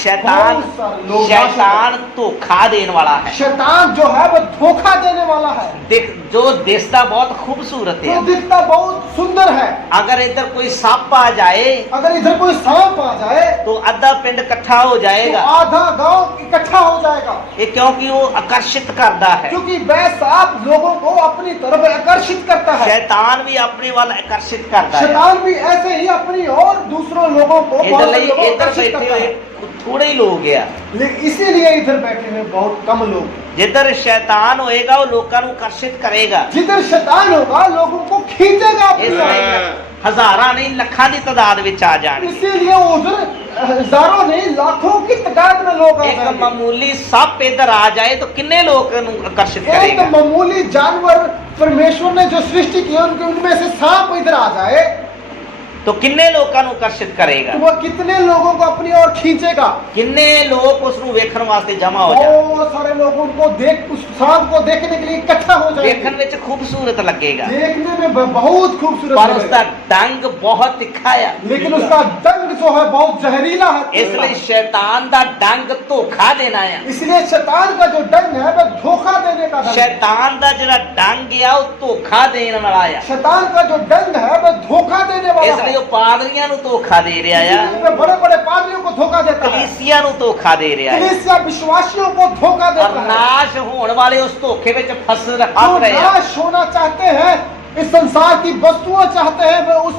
शैतान बहुत सारे लोग शैतान धोखा देने वाला है शैतान जो है वो धोखा देने वाला है, देख जो दिखता बहुत खूबसूरत वो है दिखता बहुत सुंदर है। अगर इधर कोई सांप आ जाए अगर इधर कोई सांप आ जाए तो आधा पिंड इकट्ठा हो तो जाएगा आधा गांव इकट्ठा हो जाएगा, ये क्योंकि वो आकर्षित करता है क्योंकि वह सांप लोगों को अपनी तरफ आकर्षित करता है। शैतान भी अपने वाला आकर्षित करता है शैतान भी ऐसे ही अपनी और दूसरों लोगों को बहुत इधर से लोगों को इधर आकर्षित बैठे करता हुए है। थोड़े ही लोग हैं लेकिन इसीलिए इधर बैठे हुए बहुत कम लोग। जिधर शैतान होएगा वो लोगों को आकर्षित करेगा जिधर शैतान होगा लोगों को खींचेगा अपनी इस ओर। हजारां नहीं लाखां की तादाद विच आ जाने इसीलिए उधर हजारों नहीं लाखों की तादाद में लोग आ एक जाएंगे। मामूली सप इधर आ जाए तो कितने लोग आकर्षित एक करेगा मामूली जानवर परमेश्वर ने जो सृष्टि की है उनमें से सांप इधर आ जाए तो किन्ने लोगों को आकर्षित करेगा, तो वो कितने लोगों को अपनी ओर खींचेगा। किन्ने लोग उसनु वेखण वास्ते जमा हो जाए, बहुत सारे लोग उनको देख उस सांप को देखने के लिए इकट्ठा हो जाएंगे। वेखण विच खूबसूरत लगेगा, देखने में बहुत खूबसूरत पर लगेगा। उसका डंग बहुत तिखा है। लेकिन उसका डंग जो है बहुत जहरीला है। इसलिए शैतान दा डंग धोखा देना है। इसलिए शैतान का जो डंग है वह धोखा देने का डंग है। शैतान दा जिहड़ा डंग है वो धोखा देने वाला है। शैतान का जो डंग है वह धोखा देने वाला इसलिए है। वो पादरियां नु धोखा दे रहा है, इसलिए बड़े बड़े पादरियों को धोखा देता है, कलीसिया नु धोखा दे रहा है, कलीसिया विश्वासियों को धोखा और देता है। नाश होने वाले उस धोखे में फंस जो रहे हैं। नाश होना चाहते हैं, इस संसार की वस्तुएं चाहते हैं, वे उस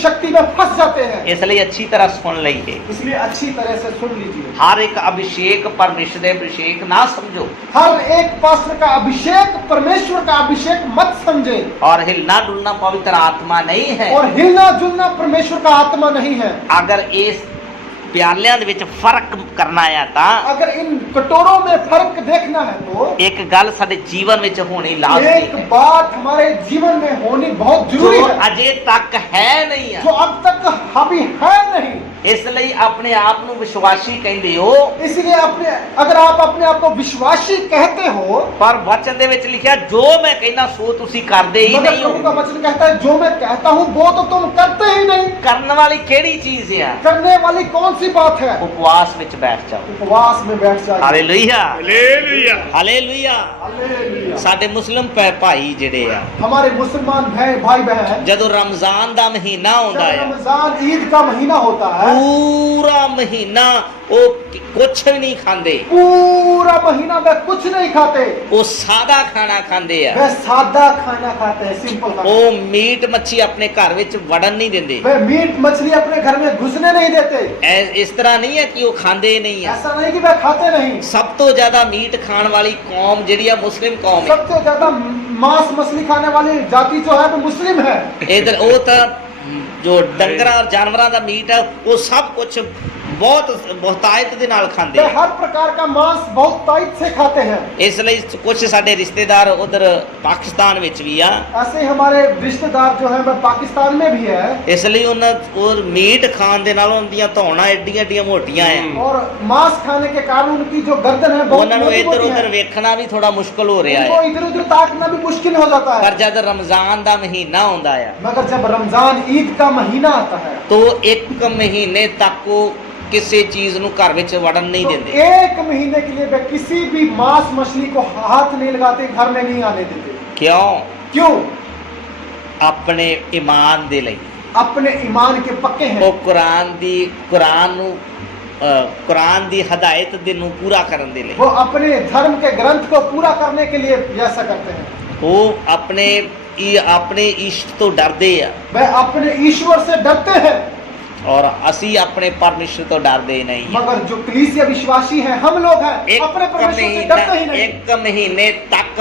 शक्ति में फंस जाते हैं। इसलिए अच्छी तरह सुन लीजिए, इसलिए अच्छी तरह से सुन लीजिए। हर एक अभिषेक परमेश्वर दे अभिषेक ना समझो, हर एक पास्टर का अभिषेक परमेश्वर का अभिषेक मत समझे। और हिलना डुलना पवित्र आत्मा नहीं है। और हिलना जुलना परमेश्वर का आत्मा नहीं है। अगर इस प्यालियां दे विच फर्क करना है तां अगर इन कटोरों में फर्क देखना है तो एक गल साडे जीवन विच होनी लाजमी एक है, बात हमारे जीवन में होनी बहुत जरूरी जो है, अजे तक है नहीं जो है। अब तक अभी है नहीं। इसलिए अपने आप ਨੂੰ विश्वासी कहंदे हो, इसलिए अगर आप अपने आप को विश्वासी कहते हो, पर वचन दे विच लिखिया जो मैं कहना सो तुसी करदे ही मगर नहीं प्रभु का हो। वचन कहता है जो मैं कहता हूँ वो तो तुम करते ही नहीं। करने वाली केड़ी चीज है? करने वाली कौन सी बात है? उपवास विच बैठ जाओ। उपवास में बैठ जाए। Hallelujah, hallelujah. हालेलुया। हालेलुया। साडे मुस्लिम भाई जिहड़े आ, हमारे मुसलमान भाई बहन ਜਦੋਂ रमजान ਦਾ ਮਹੀਨਾ ਆਉਂਦਾ जब ਹੈ, रमजान ईद का महीना होता है, ਪੂਰਾ ਮਹੀਨਾ ਉਹ ਕੁਛ ਵੀ ਨਹੀਂ ਖਾਂਦੇ, पूरा महीना वे कुछ नहीं खाते, ਉਹ ਸਾਦਾ ਖਾਣਾ ਖਾਂਦੇ ਆ। वे सादा खाना खाते हैं, सिंपल खाना। ਉਹ ਮੀਟ ਮੱਛੀ ਆਪਣੇ ਘਰ ਵਿੱਚ ਵੜਨ ਨਹੀਂ ਦਿੰਦੇ। वे मीट मछली अपने घर में घुसने नहीं देते। ਇਸ ਤਰ੍ਹਾਂ ਨਹੀਂ ਹੈ ਕਿ ਉਹ ਖਾਂਦੇ ਨਹੀਂ ਆ। ऐसा नहीं कि वे खाते नहीं। ਸਭ ਤੋਂ ਜ਼ਿਆਦਾ ਮੀਟ ਖਾਣ ਵਾਲੀ ਕੌਮ ਜਿਹੜੀ ਆ ਮੁਸਲਿਮ ਕੌਮ ਹੈ। सबसे ज्यादा मांस मछली खाने वाली जाति जो है वो मुस्लिम है। ਇਧਰ ਉਹ ਤਾਂ ਜੋ ਡੰਗਰਾਂ ਔਰ ਜਾਨਵਰਾਂ ਦਾ ਮੀਟ ਹੈ ਉਹ ਸਭ ਕੁਝ ਬਹੁਤ ਬਹੁਤਾਇਤ ਦੇ ਨਾਲ ਖਾਂਦੇ वे ਆ। हर प्रकार का मांस बहुत ताइट से खाते हैं। ਇਸ ਲਈ ਕੁਝ ਸਾਡੇ ਰਿਸ਼ਤੇਦਾਰ ਉਧਰ ਪਾਕਿਸਤਾਨ ਵਿੱਚ ਵੀ ਆ। ऐसे ही हमारे रिश्तेदार जो है वह पाकिस्तान में भी है। ਇਸ ਲਈ ਉਹਨਾਂ ਉਹ ਮੀਟ ਖਾਣ ਦੇ ਨਾਲ ਉਹਨਾਂ ਦੀਆਂ ਧੌਣਾਂ ਏਡੀਆਂ ਏਡੀਆਂ ਮੋਟੀਆਂ ਆ। और मांस खाने के कारण उनकी जो गर्दन है बहुत ਉਹਨਾਂ ਨੂੰ मोटी ਇੱਧਰ होती ਉੱਧਰ है। ਵੇਖਣਾ ਵੀ ਥੋੜਾ ਮੁਸ਼ਕਲ ਹੋ ਰਿਹਾ उनको ਹੈ। इधर उधर ताकना भी मुश्किल हो जाता है। ਪਰ ਜਦ ਰਮਜ਼ਾਨ ਦਾ ਮਹੀਨਾ ਆਉਂਦਾ ਆ मगर जब रमजान ईद का महीना आता है ਤੋ ਇੱਕ ਮਹੀਨੇ ਤੱਕ ਉਹ ਕਿਸੇ ਚੀਜ਼ ਨੂੰ ਘਰ ਵਿੱਚ ਵੜਨ ਨਹੀਂ तो ਦਿੰਦੇ। एक महीने के लिए वे किसी भी मांस मछली को हाथ नहीं लगाते, घर में नहीं आने देते। ਕਿਉਂ? क्यों? ਆਪਣੇ ਈਮਾਨ ਦੇ ਲਈ। अपने ईमान के पक्के हैं। ਉਹ ਕੁਰਾਨ ਦੀ ਹਦਾਇਤ ਦੇ ਨੂੰ ਪੂਰਾ ਕਰਨ ਦੇ ਲਈ। वो अपने धर्म के ग्रंथ को पूरा करने के लिए ऐसा करते हैं। ਉਹ ਆਪਣੇ इष्ट ਤੋਂ ਡਰਦੇ ਆ, वे अपने ईश्वर से डरते हैं। ਔਰ ਅਸੀਂ ਆਪਣੇ ਪਰਮੇਸ਼ਰ ਤੋਂ ਡਰਦੇ ਨਹੀਂ। मगर जो कलीसिया विश्वासी हैं, हम लोग हैं, अपने परमेश्वर से डरते ही नहीं। ਇੱਕ ਮਹੀਨੇ ਤੱਕ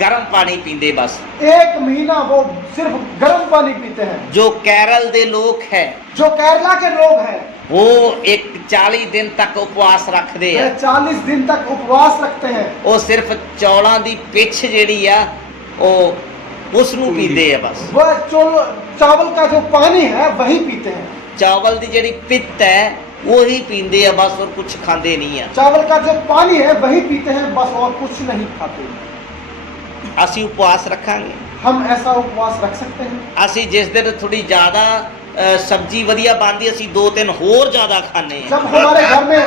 ਗਰਮ ਪਾਣੀ ਪੀਂਦੇ ਬਸ। एक महीना वो सिर्फ गर्म पानी पीते हैं। ਜੋ ਕੇਰਲ ਦੇ ਲੋਕ ਹੈ जो केरला के लोग हैं ਉਹ ਇੱਕ 40 ਦਿਨ ਤੱਕ ਉਪਵਾਸ ਰੱਖਦੇ वे ਆ। 40 दिन तक उपवास रखते हैं। ਉਹ ਸਿਰਫ ਚੌਲਾਂ ਦੀ ਪਿੱਛ ਜਿਹੜੀ ਆ ਉਹ ਉਸ ਨੂੰ ਪੀਂਦੇ ਆ ਬਸ। वह चावल का जो पानी है वही पीते हैं। ਚਾਵਲ ਦੀ ਜਿਹੜੀ ਪਿੱਤ ਹੈ ਉਹੀ ਪੀਂਦੇ ਆ ਬਸ, ਔਰ ਕੁਝ ਖਾਂਦੇ ਨਹੀਂ ਆ। चावल का जो पानी है वही पीते हैं बस, और कुछ नहीं खाते। ਅਸੀਂ ਉਪਵਾਸ ਰੱਖਾਂਗੇ। हम ऐसा उपवास रख सकते हैं। ਅਸੀਂ ਜਿਸ ਦਿਨ ਥੋੜੀ ਜ਼ਿਆਦਾ ਸਬਜ਼ੀ ਵਧੀਆ ਬਣਦੀ ਅਸੀਂ 2-3 ਹੋਰ ਜ਼ਿਆਦਾ ਖਾਂਦੇ ਆ। जब हमारे घर में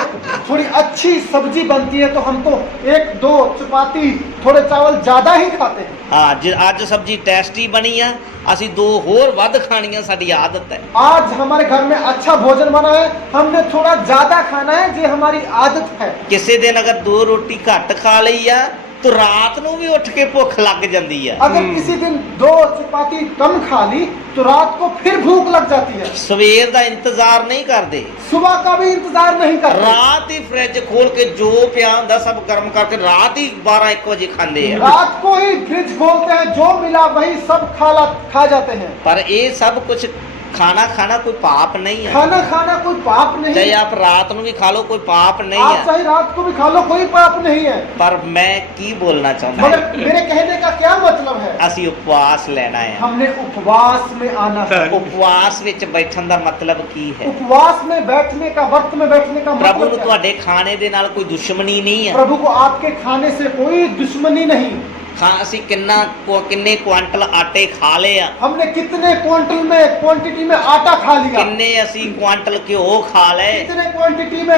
थोड़ी अच्छी सब्जी बनती है तो हम तो 1-2 चपाती थोड़े चावल ज्यादा ही खाते हैं। ਹਾਂ ਜੇ ਅੱਜ ਸਬਜ਼ੀ ਟੇਸਟੀ ਬਣੀ ਆ ਅਸੀਂ 2 ਹੋਰ ਵੱਧ ਖਾਣੀਆਂ, ਸਾਡੀ ਆਦਤ ਹੈ। आज हमारे घर में अच्छा भोजन बना है, हमने थोड़ा ज्यादा खाना है, ये हमारी आदत है। ਕਿਸੇ ਦਿਨ ਅਗਰ 2 ਰੋਟੀ ਘੱਟ ਖਾ ਲਈ ਆ तो रात ਨੂੰ ਵੀ ਉੱਠ ਕੇ ਭੁੱਖ ਲੱਗ ਜਾਂਦੀ ਆ। अगर किसी दिन 2 चपाती कम खा ली तो रात को फिर भूख लग जाती है। ਸਵੇਰ ਦਾ ਇੰਤਜ਼ਾਰ ਨਹੀਂ ਕਰਦੇ, सुबह का भी इंतजार नहीं करते। ਰਾਤ ਹੀ ਫ੍ਰਿਜ ਖੋਲ ਕੇ ਜੋ ਪਿਆ ਹੁੰਦਾ ਸਭ ਗਰਮ ਕਰਕੇ ਰਾਤ ਹੀ 12-1 ਵਜੇ ਖਾਂਦੇ ਆ। रात को ही फ्रिज खोलते हैं, जो मिला वही सब खा जाते हैं। ਪਰ ਇਹ ਸਭ ਕੁਝ खाना खाना कोई पाप नहीं है, खाना खाना कोई पाप नहीं चाहे है। आप रात ਨੂੰ ਵੀ ਖਾ ਲਓ ਕੋਈ ਪਾਪ नहीं आप है। चाहे रात को भी खा लो, कोई पाप नहीं है। पर मैं ਕੀ ਬੋਲਣਾ ਚਾਹੁੰਦਾ मगर मेरे कहने का क्या मतलब है? ਅਸੀਂ ਉਪਵਾਸ ਲੈਣਾ ਹੈ। हमने उपवास में आना है। ਉਪਵਾਸ ਵਿੱਚ ਬੈਠਣ ਦਾ ਮਤਲਬ ਕੀ ਹੈ? उपवास में बैठने का, वक्त में बैठने का ਪ੍ਰਭੂ ਨੂੰ मतलब क्या है? ਤੁਹਾਡੇ ਖਾਣੇ ਦੇ ਨਾਲ ਕੋਈ ਦੁਸ਼ਮਣੀ ਨਹੀਂ ਹੈ। प्रभु को आपके खाने से कोई दुश्मनी नहीं। ਅਸੀਂ ਕਿੰਨੇ ਕੁਆਂਟਲ ਆਟੇ ਖਾ ਲਏ ਆ, हमने कितने क्वांटिटी में आटा खा लिया, ਕਿੰਨੇ ਅਸੀਂ ਕੁਆਂਟਲ ਘਿਓ ਖਾ ਲਏ, कितने क्वांटिटी में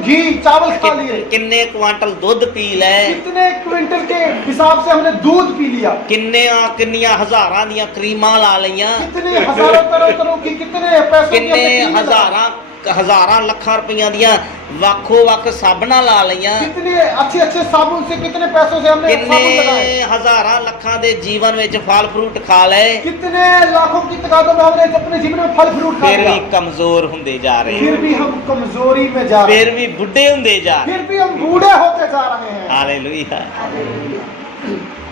घी चावल खा लिए, ਕਿੰਨੇ ਕੁਆਂਟਲ ਦੁੱਧ ਪੀ ਲਏ, कितने क्विंटल के हिसाब से हमने दूध पी लिया, ਕਿੰਨੀਆਂ ਹਜ਼ਾਰਾਂ ਦੀਆਂ ਕਰੀਮਾਂ ਲਾ ਲਈਆਂ, कितने हजारों तरह की, कितने पैसों की ਕਿੰਨੇ हमने क्रीम लगा- ਹਜ਼ਾਰਾਂ ਲੱਖਾਂ ਰੁਪਈਆਂ ਦੀਆਂ ਵੱਖੋ ਵੱਖ ਸਾਬਣਾਂ ਲਾ ਲਈਆਂ, कितने अच्छे साबुन से, कितने पैसों से हमने साबुन लगाए, ਕਿੰਨੇ ਹਜ਼ਾਰਾਂ ਲੱਖਾਂ ਦੇ ਜੀਵਨ ਵਿੱਚ ਫਲ ਫਰੂਟ ਖਾ ਲਏ, कितने लाखों की तादाद में हमने अपने जीवन में फल फ्रूट खा ਫਿਰ लिया, ਵੀ ਕਮਜ਼ੋਰ ਹੁੰਦੇ ਜਾ ਰਹੇ फिर भी हम कमजोरी में जा रहे ਫਿਰ हैं, ਵੀ ਬੁੱਢੇ ਹੁੰਦੇ ਜਾ ਰਹੇ। फिर भी हम बूढ़े होते जा रहे हैं। ਹਾਲੇਲੂਇਆ।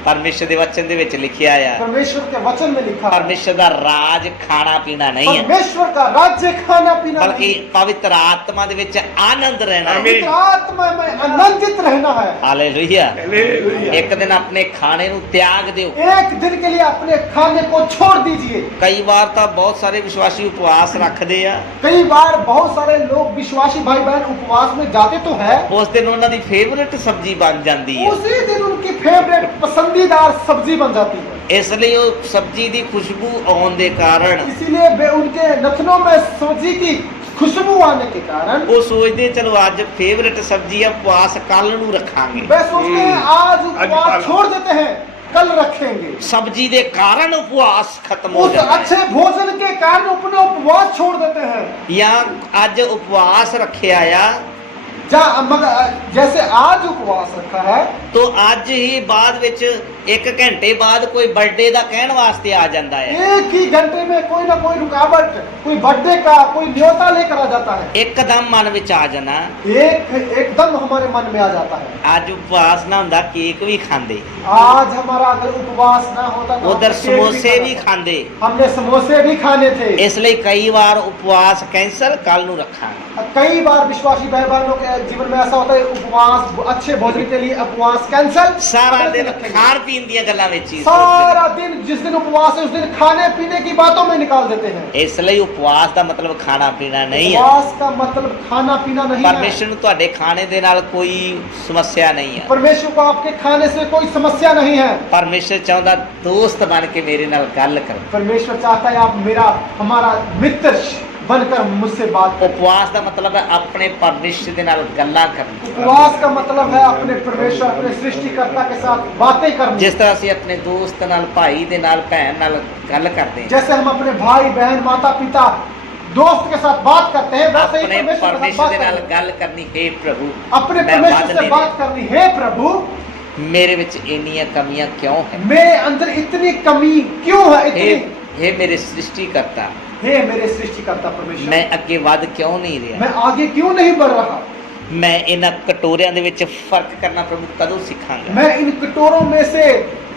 ਪਰਮੇਸ਼ਰ ਦੇ ਵਚਨ ਦੇ ਵਿੱਚ ਲਿਖਿਆ ਆ, परमेश्वर के वचन में लिखा है, ਪਰਮੇਸ਼ਰ ਦਾ ਰਾਜ ਖਾਣਾ ਪੀਣਾ ਨਹੀਂ ਹੈ, परमेश्वर का राज्य खाना पीना ਬਲਕਿ नहीं, ਪਵਿੱਤਰ ਆਤਮਾ ਦੇ ਵਿੱਚ ਆਨੰਦ ਰਹਿਣਾ ਹੈ। ਆਮੀਨ। पवित्र आत्मा में आनंदित रहना है। ਹਾਲੇਲੂਇਆ। ਹਾਲੇਲੂਇਆ। ਇੱਕ ਦਿਨ ਆਪਣੇ ਖਾਣੇ ਨੂੰ ਤਿਆਗ ਦਿਓ। एक दिन के लिए अपने खाने को छोड़ दीजिए। ਕਈ ਵਾਰ ਤਾਂ ਬਹੁਤ ਸਾਰੇ ਵਿਸ਼ਵਾਸੀ ਉਪਵਾਸ ਰੱਖਦੇ ਆ, कई बार बहुत सारे लोग विश्वासी भाई बहन उपवास में जाते तो है, ਉਸ ਦਿਨ ਉਹਨਾਂ ਦੀ ਫੇਵਰਿਟ ਸਬਜ਼ੀ ਬਣ ਜਾਂਦੀ ਹੈ, उसी दिन उनकी फेवरेट पसंदीदार सब्जी बन जाती है। ਇਸ ਲਈ ਉਹ ਸਬਜ਼ੀ ਦੀ ਖੁਸ਼ਬੂ ਆਉਣ ਦੇ ਕਾਰਨ इसीलिए वे उनके नथनों में सब्जी की खुशबू आने के कारण ਉਹ ਸੋਚਦੇ ਚਲੋ ਅੱਜ ਫੇਵਰਿਟ ਸਬਜ਼ੀ ਆ, ਉਪਵਾਸ ਕੱਲ ਨੂੰ ਰੱਖਾਂਗੇ। वे सोचते हैं आज उपवास आज छोड़ देते हैं, कल रखेंगे। ਸਬਜ਼ੀ ਦੇ ਕਾਰਨ ਉਪਵਾਸ ਖਤਮ ਹੋ उस ਜਾਂਦਾ अच्छे ਹੈ। भोजन के कारण अपने उपवास छोड़ देते हैं। ਜਾਂ ਅੱਜ ਉਪਵਾਸ ਰੱਖਿਆ ਆ मगर जैसे आज उपवास रखा है, तो ਅੱਜ ਹੀ ਬਾਅਦ ਵਿੱਚ 1 ਘੰਟੇ ਬਾਅਦ ਕੋਈ ਬਰਥਡੇ ਦਾ ਕਹਿਣ ਵਾਸਤੇ ਆ ਜਾਂਦਾ ਹੈ, एक ही घंटे में कोई ना कोई रुकावट, कोई बर्थडे का कोई न्योता लेकर आ जाता है, ਇੱਕਦਮ ਮਨ ਵਿੱਚ ਆ ਜਾਣਾ एकदम हमारे मन में आ जाता है। ਅੱਜ ਉਪਵਾਸ ਨਾ ਹੁੰਦਾ ਕੇਕ ਵੀ ਖਾਂਦੇ, आज हमारा अगर उपवास ना होता तो ਉਧਰ हम केक ਸਮੋਸੇ ਵੀ खाते। ਖਾਂਦੇ। हमने समोसे भी खाने थे। ਇਸ ਲਈ ਕਈ ਵਾਰ ਉਪਵਾਸ ਕੈਂਸਲ ਕੱਲ ਨੂੰ ਰੱਖਾਂਗੇ। कई बार विश्वासी भाई बहनों के जीवन में ऐसा होता है, उपवास अच्छे भोजन के लिए उपवास कैंसिल। ਸਾਰਾ ਦਿਨ ਖਾਣ ਪੀਣ ਦੀਆਂ ਗੱਲਾਂ ਵਿੱਚ ਹੀ ਸੋਚਦੇ सारा दिन जिस दिन उपवास है उस दिन खाने पीने की बातों में निकाल देते हैं। ਨੇ। ਇਸ ਲਈ ਉਪਵਾਸ ਦਾ ਮਤਲਬ ਖਾਣਾ ਪੀਣਾ ਨਹੀਂ ਹੈ। उपवास का मतलब खाना पीना नहीं है। ਪਰਮੇਸ਼ਰ ਨੂੰ ਤੁਹਾਡੇ ਖਾਣੇ ਦੇ ਨਾਲ ਕੋਈ ਸਮੱਸਿਆ ਨਹੀਂ ਹੈ। परमेश्वर को आपके खाने से कोई समस्या नहीं है। ਪਰਮੇਸ਼ਰ ਚਾਹੁੰਦਾ ਦੋਸਤ ਬਣ ਕੇ ਮੇਰੇ ਨਾਲ ਗੱਲ ਕਰੋ। परमेश्वर चाहता है आप हमारा मित्र बनकर मुझसे बात करें। ਉਪਵਾਸ ਦਾ ਮਤਲਬ ਹੈ ਆਪਣੇ ਪਰਮੇਸ਼ਰ ਦੇ ਨਾਲ ਗੱਲਾਂ ਕਰਨੀ। उपवास का मतलब है अपने परमेश्वर, अपने सृष्टिकर्ता के साथ बातें करनी। ਜਿਸ ਤਰ੍ਹਾਂ ਅਸੀਂ ਆਪਣੇ ਦੋਸਤ ਨਾਲ, ਭਾਈ ਦੇ ਨਾਲ, ਭੈਣ ਨਾਲ ਗੱਲ ਕਰਦੇ ਹਾਂ, जैसे हम अपने भाई बहन माता पिता दोस्त के साथ बात करते हैं, वैसे ही ਆਪਣੇ परमेश्वर के साथ ਪਰਮੇਸ਼ਰ बात ਦੇ ਨਾਲ करनी। ਗੱਲ ਕਰਨੀ। हे ਪ੍ਰਭੂ, अपने मैं परमेश्वर बात से नहीं बात करनी। हे प्रभु, ਮੇਰੇ ਵਿੱਚ ਇੰਨੀਆਂ ਕਮੀਆਂ ਕਿਉਂ ਹੈ? मेरे अंदर इतनी कमी क्यों है? हे ਮੇਰੇ ਸ੍ਰਿਸ਼ਟੀਕਰਤਾ, हे मेरे सृष्टिकर्ता परमेश्वर, ਮੈਂ ਅੱਗੇ ਵੱਧ ਕਿਉਂ ਨਹੀਂ ਰਿਹਾ? मैं आगे क्यों नहीं बढ़ रहा? ਮੈਂ ਇਹਨਾਂ ਕਟੋਰਿਆਂ ਦੇ ਵਿੱਚ ਫਰਕ ਕਰਨਾ ਪ੍ਰਭੂ ਕਦੋਂ ਸਿੱਖਾਂਗਾ? मैं इन कटोरों में से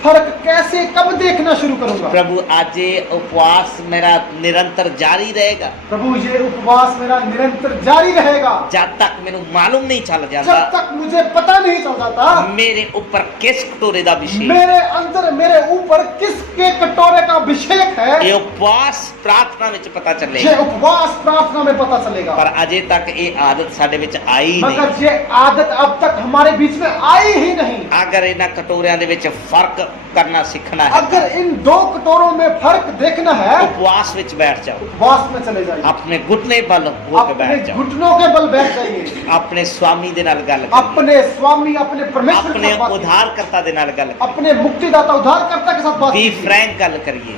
फर्क कैसे कब देखना शुरू करूंगा? ਪ੍ਰਭੂ ਅੱਜ ਇਹ ਉਪਵਾਸ ਮੇਰਾ ਨਿਰੰਤਰ ਜਾਰੀ ਰਹੇਗਾ प्रभु ये उपवास मेरा निरंतर जारी रहेगा ਜਦ ਤੱਕ ਮੈਨੂੰ ਮਾਲੂਮ ਨਹੀਂ ਚੱਲ जब ਜਾਂਦਾ तक मुझे पता नहीं चल जाता ਮੇਰੇ ਉੱਪਰ ਕਿਸ ਕਟੋਰੇ ਦਾ ਵਿਸ਼ੇ। मेरे अंदर मेरे ऊपर किसके कटोरे का अभिषेक है। ਇਹ ਉਪਵਾਸ ਪ੍ਰਾਰਥਨਾ ਵਿੱਚ ਪਤਾ ये ਚੱਲੇਗਾ। उपवास प्रार्थना में पता चलेगा। ਪਰ ਅਜੇ ਤੱਕ ਇਹ ਆਦਤ ਸਾਡੇ ਵਿੱਚ ਆਈ मगर ਨਹੀਂ। ये आदत अब तक हमारे बीच में आई ही नहीं। ਅਗਰ ਇਹਨਾਂ ਕਟੋਰਿਆਂ ਦੇ ਵਿੱਚ ਫਰਕ ਕਰਨਾ ਸਿੱਖਣਾ ਹੈ अगर इन दो कटोरों में फर्क देखना है, ਉਪਵਾਸ ਵਿੱਚ ਬੈਠ ਜਾਓ, उपवास में चले जाइए, ਆਪਣੇ घुटने बल हो के अपने बैठ जाओ, घुटनों के बल बैठ जाइए, ਆਪਣੇ स्वामी ਦੇ ਨਾਲ ਗੱਲ ਕਰੋ, अपने स्वामी अपने परमेश्वर के ਆਪਣੇ साथ बात कीजिए, ਉਧਾਰਕਰਤਾ ਦੇ ਨਾਲ ਗੱਲ ਕਰੋ, अपने मुक्तिदाता उद्धारकर्ता के साथ बात बी कीजिए, फ्रैंक ਗੱਲ ਕਰੀਏ।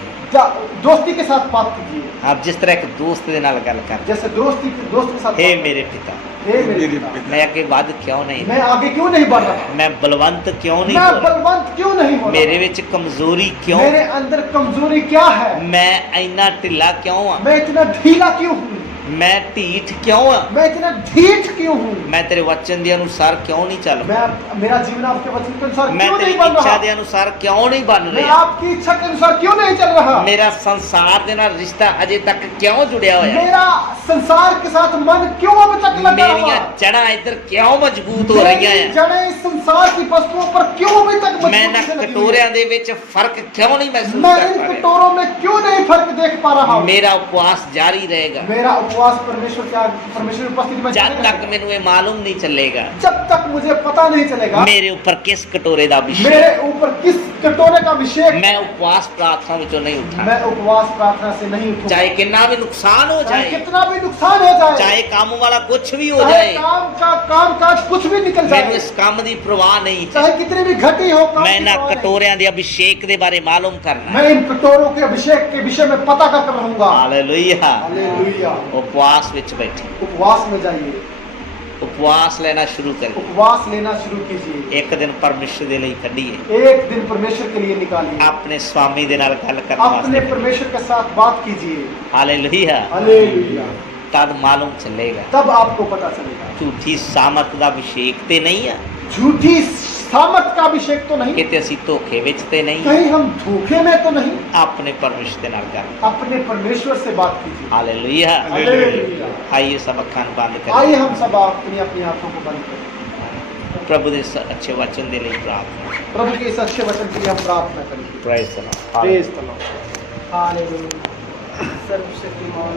दोस्ती के साथ बात कीजिए, आप जिस तरह एक दोस्त ਦੇ ਨਾਲ ਗੱਲ ਕਰਦੇ, जैसे दोस्त के साथ हे बात मेरे पिता, हे मेरे पिता, मैं आगे ਵੱਧ ਕਿਉਂ ਨਹੀਂ, मैं आगे क्यों नहीं बढ़ रहा, मैं बलवंत क्यों नहीं मैं हो रहा, बलवंत क्यों नहीं हो मेरे रहा, ਵਿੱਚ ਕਮਜ਼ੋਰੀ ਕਿਉਂ, मेरे अंदर कमजोरी क्या है, मैं ਇੰਨਾ ਢਿੱਲਾ ਕਿਉਂ ਆ, मैं इतना ढीला क्यों हूँ, मैं ਢੀਠ क्यों हाँ मैं इतना ढीठ क्यों हूँ? मैं तेरे वचन के अनुसार क्यों नहीं चल मैं मेरा जीवन आपके वचन के अनुसार मैं क्यों तेरी नहीं बन इच्छा रहा? के अनुसार क्यों नहीं बन मैं रहा आपकी इच्छा के अनुसार क्यों नहीं चल रहा? मेरा संसार के नाल रिश्ता अजे तक क्यों जुड़िया होया है मेरा संसार के साथ मन क्यों अब तक लगा हुआ? मेरियां जड़ा इधर क्यों मजबूत हो रही मेरी हैं जड़ें इस संसार की वस्तुओं पर क्यों अभी तक मैं मजबूती ना से लगी हुई हैं? कटोरियां दे विच फर्क क्यों नहीं महसूस मैं कर इन पा रहा कटोरों में क्यों नहीं फर्क देख पा रहा हूँ? मेरा उपवास जारी रहेगा मेरा उपवास परमेश्वर की उपस्थिति में जब जारी तक रहेगा। मैनू ये मालूम नहीं चलेगा जब तक मुझे पता नहीं चलेगा मेरे ऊपर किस कटोरे का अभिषेक मेरे ऊपर किस कटोरे का अभिषेक, मैं उपवास प्रार्थना विचों नहीं उठा मैं उपवास प्रार्थना से नहीं उठूंगा। चाहे कितना भी नुकसान हो चाहे जाए कितना भी नुकसान हो जाए, चाहे काम वाला कुछ भी हो चाहे जाए काम काज कुछ भी निकल मैनू जाए, इस काम की परवाह नहीं चाहे कितनी भी घटी हो, काम मैं की ना परवाह नहीं। कटोरियां के अभिषेक के बारे मालूम करना मैं इन कटोरों के अभिषेक के विषय में पता कर रहूंगा। Hallelujah hallelujah. उपवास विच बैठे उपवास में जाइए, उपवास लेना शुरू करिए उपवास लेना शुरू कीजिए। एक दिन परमेश्वर के लिए कढ़िए एक दिन परमेश्वर के लिए निकालिए, अपने स्वामी दे नाल गल करने अपने वास्ते परमेश्वर के साथ बात कीजिए। Hallelujah hallelujah. तद मालूम चलेगा तब आपको पता चलेगा झूठी सामत का अभिषेक ते नहीं है झूठी सामत का अभिषेक तो नहीं, किते ਅਸੀਂ ਧੋਖੇ ਵਿੱਚ ਤੇ नहीं कहीं हम धोखे में तो नहीं। अपने परमेश्वर ਦੇ ਨਾਲ ਗੱਲ अपने परमेश्वर से बात कीजिए। Hallelujah hallelujah. आइए सब अखां बंद आइए करें हम सब अपनी अपनी आंखों को बंद करें। प्रभु ਦੇ अच्छे वचन ਦੇ ਲਈ प्रार्थना प्रभु के इस अच्छे वचन के लिए हम प्रार्थना करेंगे। Praise the Lord praise the Lord. Hallelujah. सर्वशक्तिमान